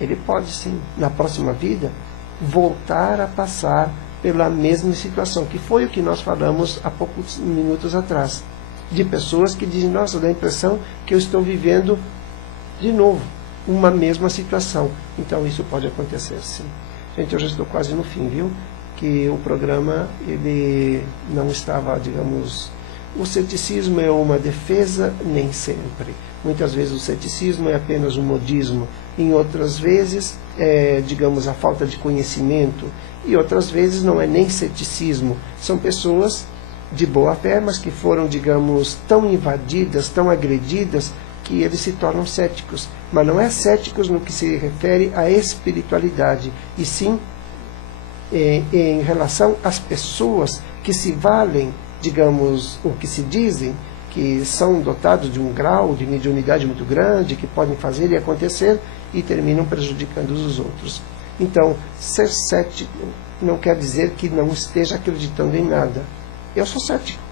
ele pode sim, na próxima vida, voltar a passar pela mesma situação, que foi o que nós falamos há poucos minutos atrás, de pessoas que dizem: nossa, dá a impressão que eu estou vivendo de novo uma mesma situação. Então isso pode acontecer sim. Gente, eu já estou quase no fim, viu? Que o programa, ele não estava, digamos... O ceticismo é uma defesa, nem sempre. Muitas vezes o ceticismo é apenas um modismo. Em outras vezes, digamos, a falta de conhecimento. E outras vezes não é nem ceticismo. São pessoas de boa fé, mas que foram, digamos, tão invadidas, tão agredidas, que eles se tornam céticos. Mas não é céticos no que se refere à espiritualidade, e sim em relação às pessoas que se valem, digamos, o que se dizem, que são dotados de um grau de mediunidade muito grande, que podem fazer e acontecer, e terminam prejudicando os outros. Então, ser cético não quer dizer que não esteja acreditando em nada. Eu sou cético.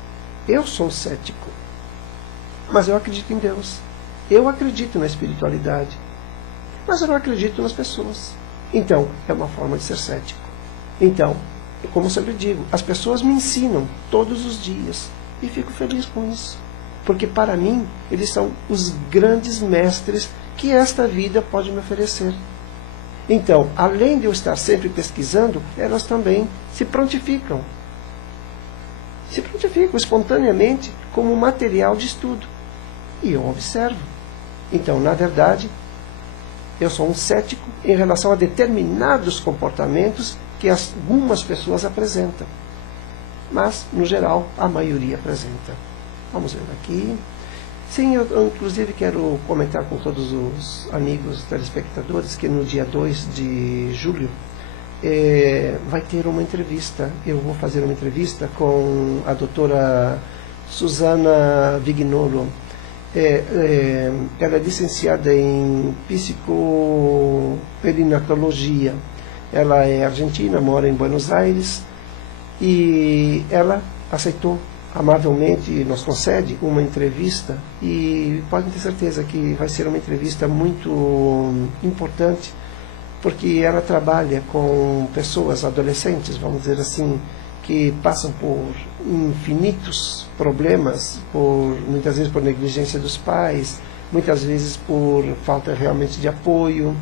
Eu sou cético. Mas eu acredito em Deus. Eu acredito na espiritualidade. Mas eu não acredito nas pessoas. Então, é uma forma de ser cético. Então, como eu sempre digo, as pessoas me ensinam todos os dias e fico feliz com isso, porque para mim eles são os grandes mestres que esta vida pode me oferecer. Então, além de eu estar sempre pesquisando, elas também se prontificam espontaneamente como material de estudo, e eu observo. Então, na verdade, eu sou um cético em relação a determinados comportamentos que algumas pessoas apresentam, mas, no geral, a maioria apresenta. Vamos ver aqui. Sim, eu inclusive quero comentar com todos os amigos telespectadores que no dia 2 de julho vai ter uma entrevista. Eu vou fazer uma entrevista com a doutora Susana Vignolo. Ela é licenciada em psicoperinatologia. Ela é argentina, mora em Buenos Aires, e ela aceitou amavelmente, nos concede uma entrevista, e podem ter certeza que vai ser uma entrevista muito importante, porque ela trabalha com pessoas, adolescentes, vamos dizer assim, que passam por infinitos problemas, muitas vezes por negligência dos pais, muitas vezes por falta realmente de apoio.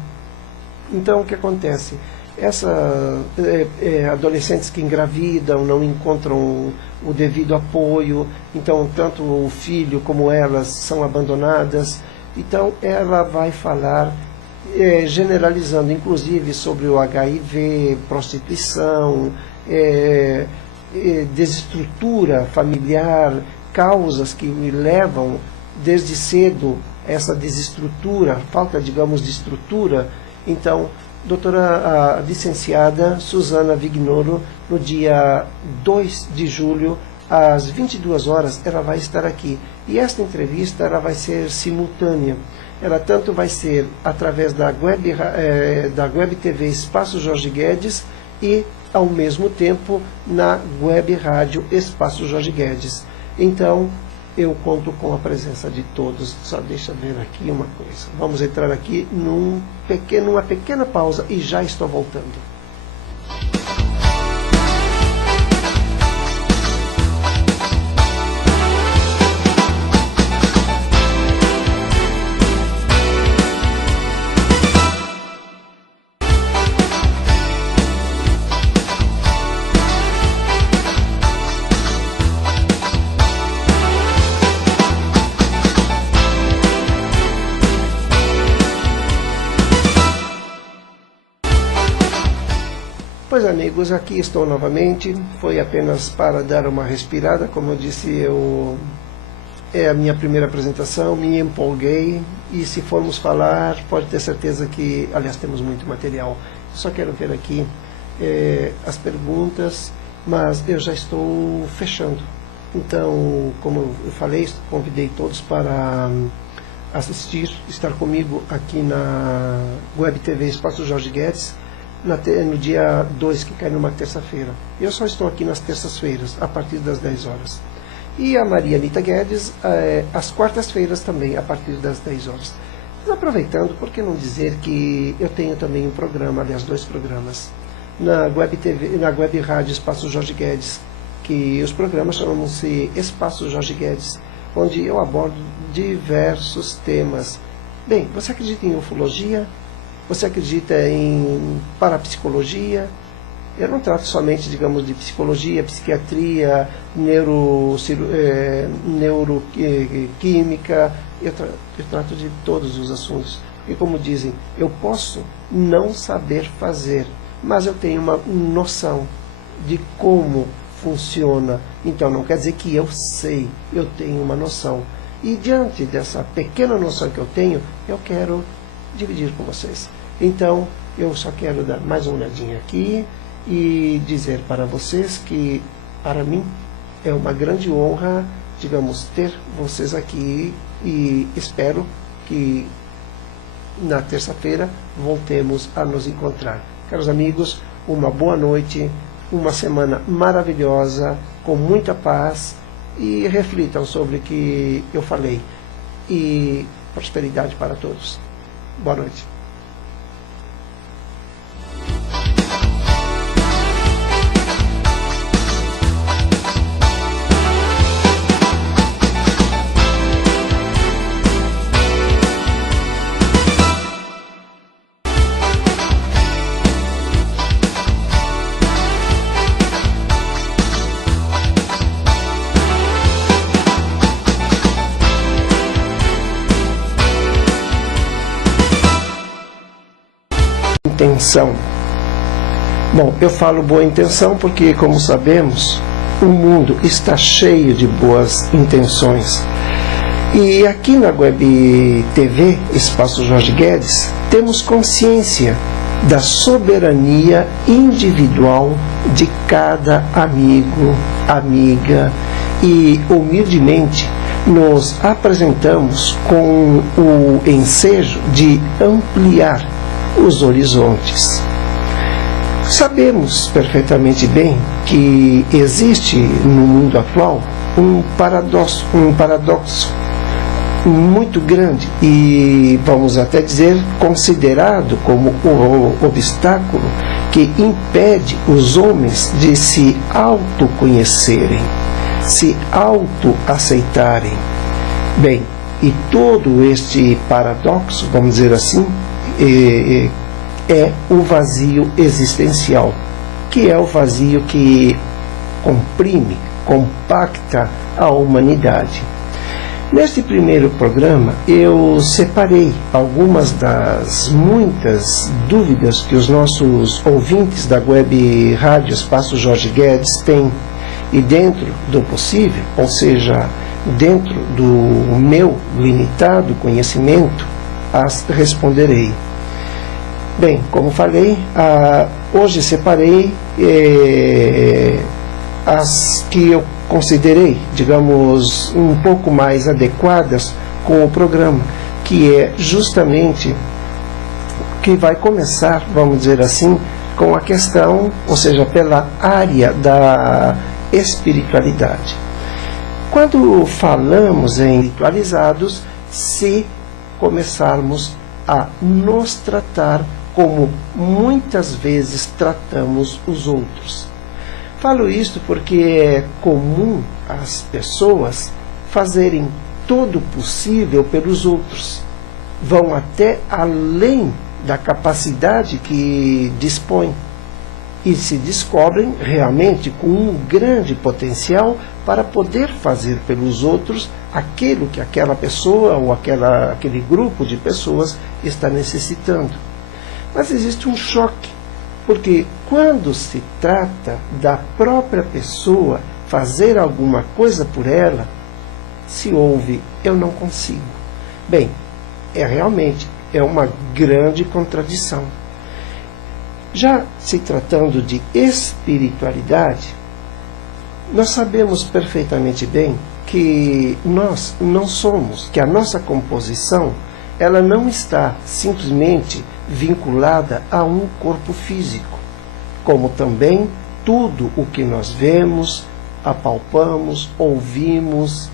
Então, o que acontece? Adolescentes que engravidam, não encontram o devido apoio, então tanto o filho como elas são abandonadas. Então ela vai falar, generalizando inclusive sobre o HIV, prostituição, desestrutura familiar, causas que levam desde cedo essa desestrutura, falta, digamos, de estrutura. Então, doutora licenciada Susana Vignolo, no dia 2 de julho, às 22 horas, ela vai estar aqui. E esta entrevista ela vai ser simultânea. Ela tanto vai ser através da web TV Espaço Jorge Guedes e, ao mesmo tempo, na web rádio Espaço Jorge Guedes. Então, eu conto com a presença de todos. Só deixa eu ver aqui uma coisa. Vamos entrar aqui numa pequena pausa e já estou voltando. Pois, amigos, aqui estou novamente. Foi apenas para dar uma respirada. Como eu disse, é a minha primeira apresentação, me empolguei, e se formos falar, pode ter certeza que, aliás, temos muito material. Só quero ver aqui as perguntas, mas eu já estou fechando. Então, como eu falei, convidei todos para assistir, estar comigo aqui na Web TV Espaço Jorge Guedes, no dia 2, que cai numa terça-feira. Eu só estou aqui nas terças-feiras, a partir das 10 horas. E a Maria Anita Guedes, às quartas-feiras também, a partir das 10 horas. Mas aproveitando, por que não dizer que eu tenho também um programa, aliás, 2 programas, na Web TV, na Web Rádio Espaço Jorge Guedes, que os programas chamam-se Espaço Jorge Guedes, onde eu abordo diversos temas. Bem, você acredita em ufologia? Você acredita em parapsicologia? Eu não trato somente, digamos, de psicologia, psiquiatria, neuroquímica. Eu trato de todos os assuntos. E como dizem, eu posso não saber fazer, mas eu tenho uma noção de como funciona. Então não quer dizer que eu sei, eu tenho uma noção. E diante dessa pequena noção que eu tenho, eu quero dividir com vocês. Então, eu só quero dar mais uma olhadinha aqui e dizer para vocês que, para mim, é uma grande honra, digamos, ter vocês aqui, e espero que na terça-feira voltemos a nos encontrar. Caros amigos, uma boa noite, uma semana maravilhosa, com muita paz, e reflitam sobre o que eu falei. E prosperidade para todos. Boa noite. intenção. Bom, eu falo boa intenção porque, como sabemos, o mundo está cheio de boas intenções. E aqui na Web TV, Espaço Jorge Guedes, temos consciência da soberania individual de cada amigo, amiga, e humildemente nos apresentamos com o ensejo de ampliar os horizontes. Sabemos perfeitamente bem que existe no mundo atual um paradoxo muito grande e, vamos até dizer, considerado como o obstáculo que impede os homens de se autoconhecerem, se autoaceitarem. Bem, e todo este paradoxo, vamos dizer assim, é o vazio existencial, que é o vazio que comprime, compacta a humanidade. Neste primeiro programa, eu separei algumas das muitas dúvidas que os nossos ouvintes da Web Rádio Espaço Jorge Guedes têm, e dentro do possível, ou seja, dentro do meu limitado conhecimento, as responderei. Bem, como falei, hoje separei as que eu considerei, digamos, um pouco mais adequadas com o programa, que é justamente que vai começar, vamos dizer assim, com a questão, ou seja, pela área da espiritualidade. Quando falamos em espiritualizados, se começarmos a nos tratar como muitas vezes tratamos os outros. Falo isto porque é comum as pessoas fazerem todo o possível pelos outros. Vão até além da capacidade que dispõem e se descobrem realmente com um grande potencial para poder fazer pelos outros aquilo que aquela pessoa ou aquele grupo de pessoas está necessitando. Mas existe um choque, porque quando se trata da própria pessoa fazer alguma coisa por ela, se ouve, eu não consigo. Bem, realmente uma grande contradição. Já se tratando de espiritualidade, nós sabemos perfeitamente bem que nós não somos, que a nossa composição, ela não está simplesmente vinculada a um corpo físico, como também tudo o que nós vemos, apalpamos, ouvimos,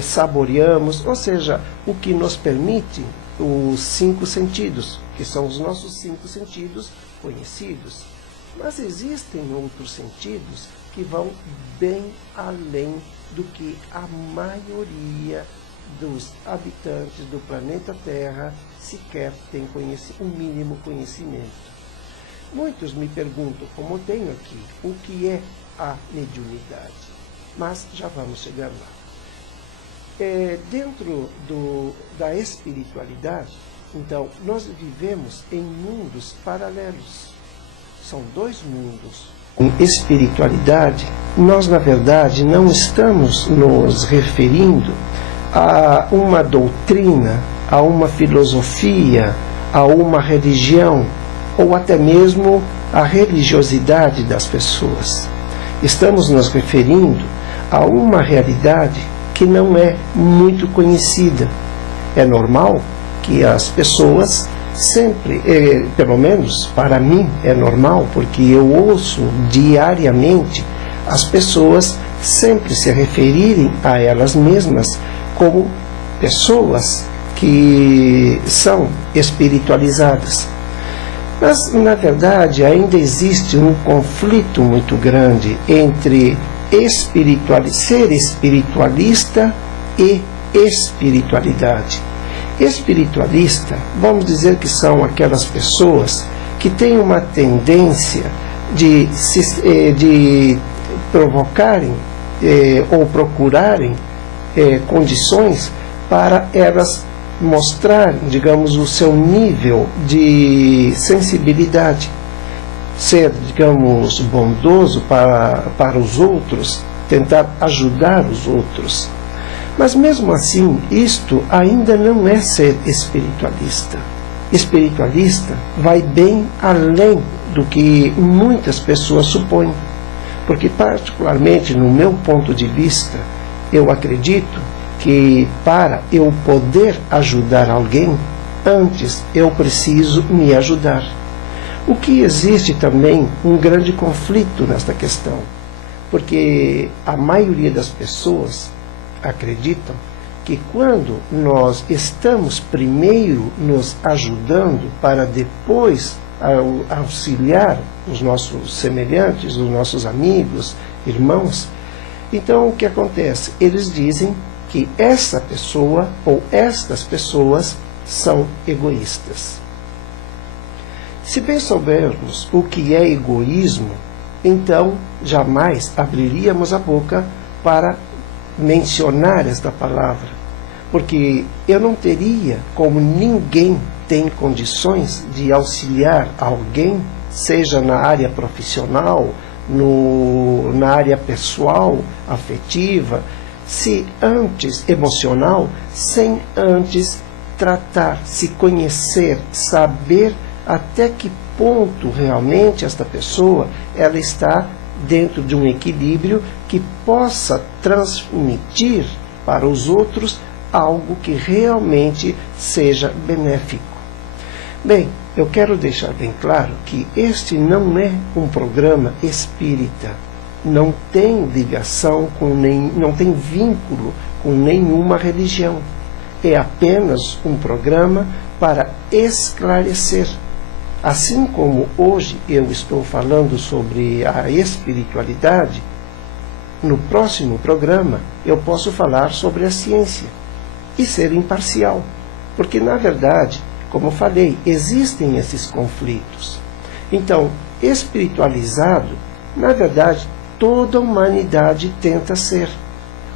saboreamos, ou seja, o que nos permite os 5 sentidos, que são os nossos 5 sentidos conhecidos. Mas existem outros sentidos que vão bem além do que a maioria dos habitantes do planeta Terra sequer tem o mínimo conhecimento. Muitos me perguntam, como tenho aqui, o que é a mediunidade, mas já vamos chegar lá. Dentro da espiritualidade, então, nós vivemos em mundos paralelos. São 2 mundos. Em espiritualidade, nós, na verdade, não estamos nos referindo a uma doutrina, a uma filosofia, a uma religião, ou até mesmo a religiosidade das pessoas. Estamos nos referindo a uma realidade que não é muito conhecida. É normal que as pessoas sempre, pelo menos para mim é normal, porque eu ouço diariamente as pessoas sempre se referirem a elas mesmas como pessoas que são espiritualizadas. Mas, na verdade, ainda existe um conflito muito grande entre ser espiritualista e espiritualidade. Espiritualista, vamos dizer que são aquelas pessoas que têm uma tendência de provocarem ou procurarem condições para elas mostrar, digamos, o seu nível de sensibilidade, ser, digamos, bondoso para os outros, tentar ajudar os outros. Mas mesmo assim, isto ainda não é ser espiritualista. Espiritualista vai bem além do que muitas pessoas supõem. Porque, particularmente no meu ponto de vista, eu acredito que para eu poder ajudar alguém, antes eu preciso me ajudar. O que existe também um grande conflito nesta questão, porque a maioria das pessoas acreditam que quando nós estamos primeiro nos ajudando para depois auxiliar os nossos semelhantes, os nossos amigos, irmãos, então o que acontece? Eles dizem que essa pessoa ou estas pessoas são egoístas. Se bem soubermos o que é egoísmo, então jamais abriríamos a boca para mencionar esta palavra, porque eu não teria como ninguém tem condições de auxiliar alguém, seja na área profissional, na área pessoal, afetiva, se antes emocional, sem antes tratar, se conhecer, saber até que ponto realmente esta pessoa ela está dentro de um equilíbrio que possa transmitir para os outros algo que realmente seja benéfico. Bem, eu quero deixar bem claro que este não é um programa espírita, não tem ligação não tem vínculo com nenhuma religião. É apenas um programa para esclarecer. Assim como hoje eu estou falando sobre a espiritualidade, no próximo programa eu posso falar sobre a ciência e ser imparcial, porque na verdade, como eu falei, existem esses conflitos. Então, espiritualizado, na verdade, toda a humanidade tenta ser,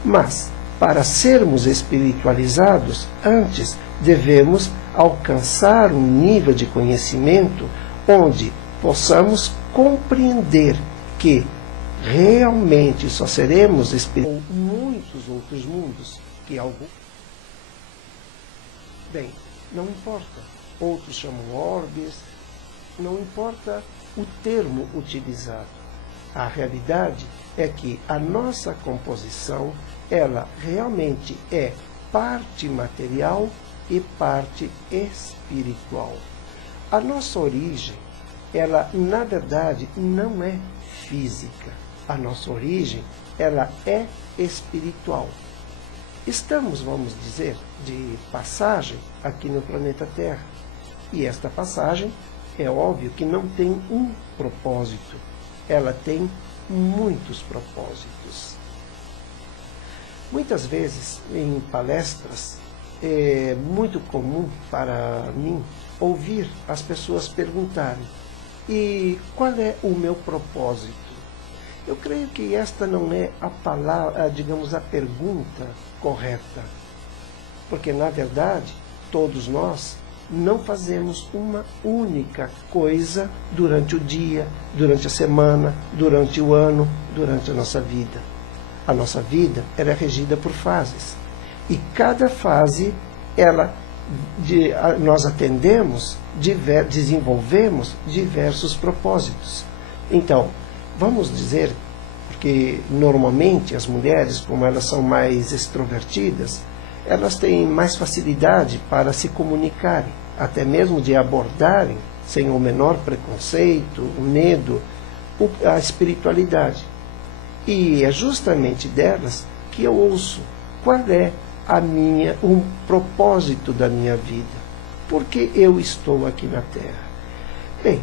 mas para sermos espiritualizados, antes devemos alcançar um nível de conhecimento onde possamos compreender que realmente só seremos espiritualizados ou muitos outros mundos que bem, não importa, outros chamam orbes, não importa o termo utilizado. A realidade é que a nossa composição, ela realmente é parte material e parte espiritual. A nossa origem, ela na verdade não é física. A nossa origem, ela é espiritual. Estamos, vamos dizer, de passagem aqui no planeta Terra. E esta passagem, é óbvio que não tem um propósito. Ela tem muitos propósitos. Muitas vezes, em palestras, é muito comum para mim ouvir as pessoas perguntarem: e qual é o meu propósito? Eu creio que esta não é a palavra, digamos, a pergunta correta, porque na verdade todos nós não fazemos uma única coisa durante o dia, durante a semana, durante o ano, durante a nossa vida. A nossa vida ela é regida por fases. E cada fase, nós atendemos, desenvolvemos diversos propósitos. Então, vamos dizer, porque normalmente as mulheres, como elas são mais extrovertidas, elas têm mais facilidade para se comunicarem, até mesmo de abordarem, sem o menor preconceito, medo, a espiritualidade. E é justamente delas que eu ouço qual é o propósito da minha vida. Por que eu estou aqui na Terra? Bem,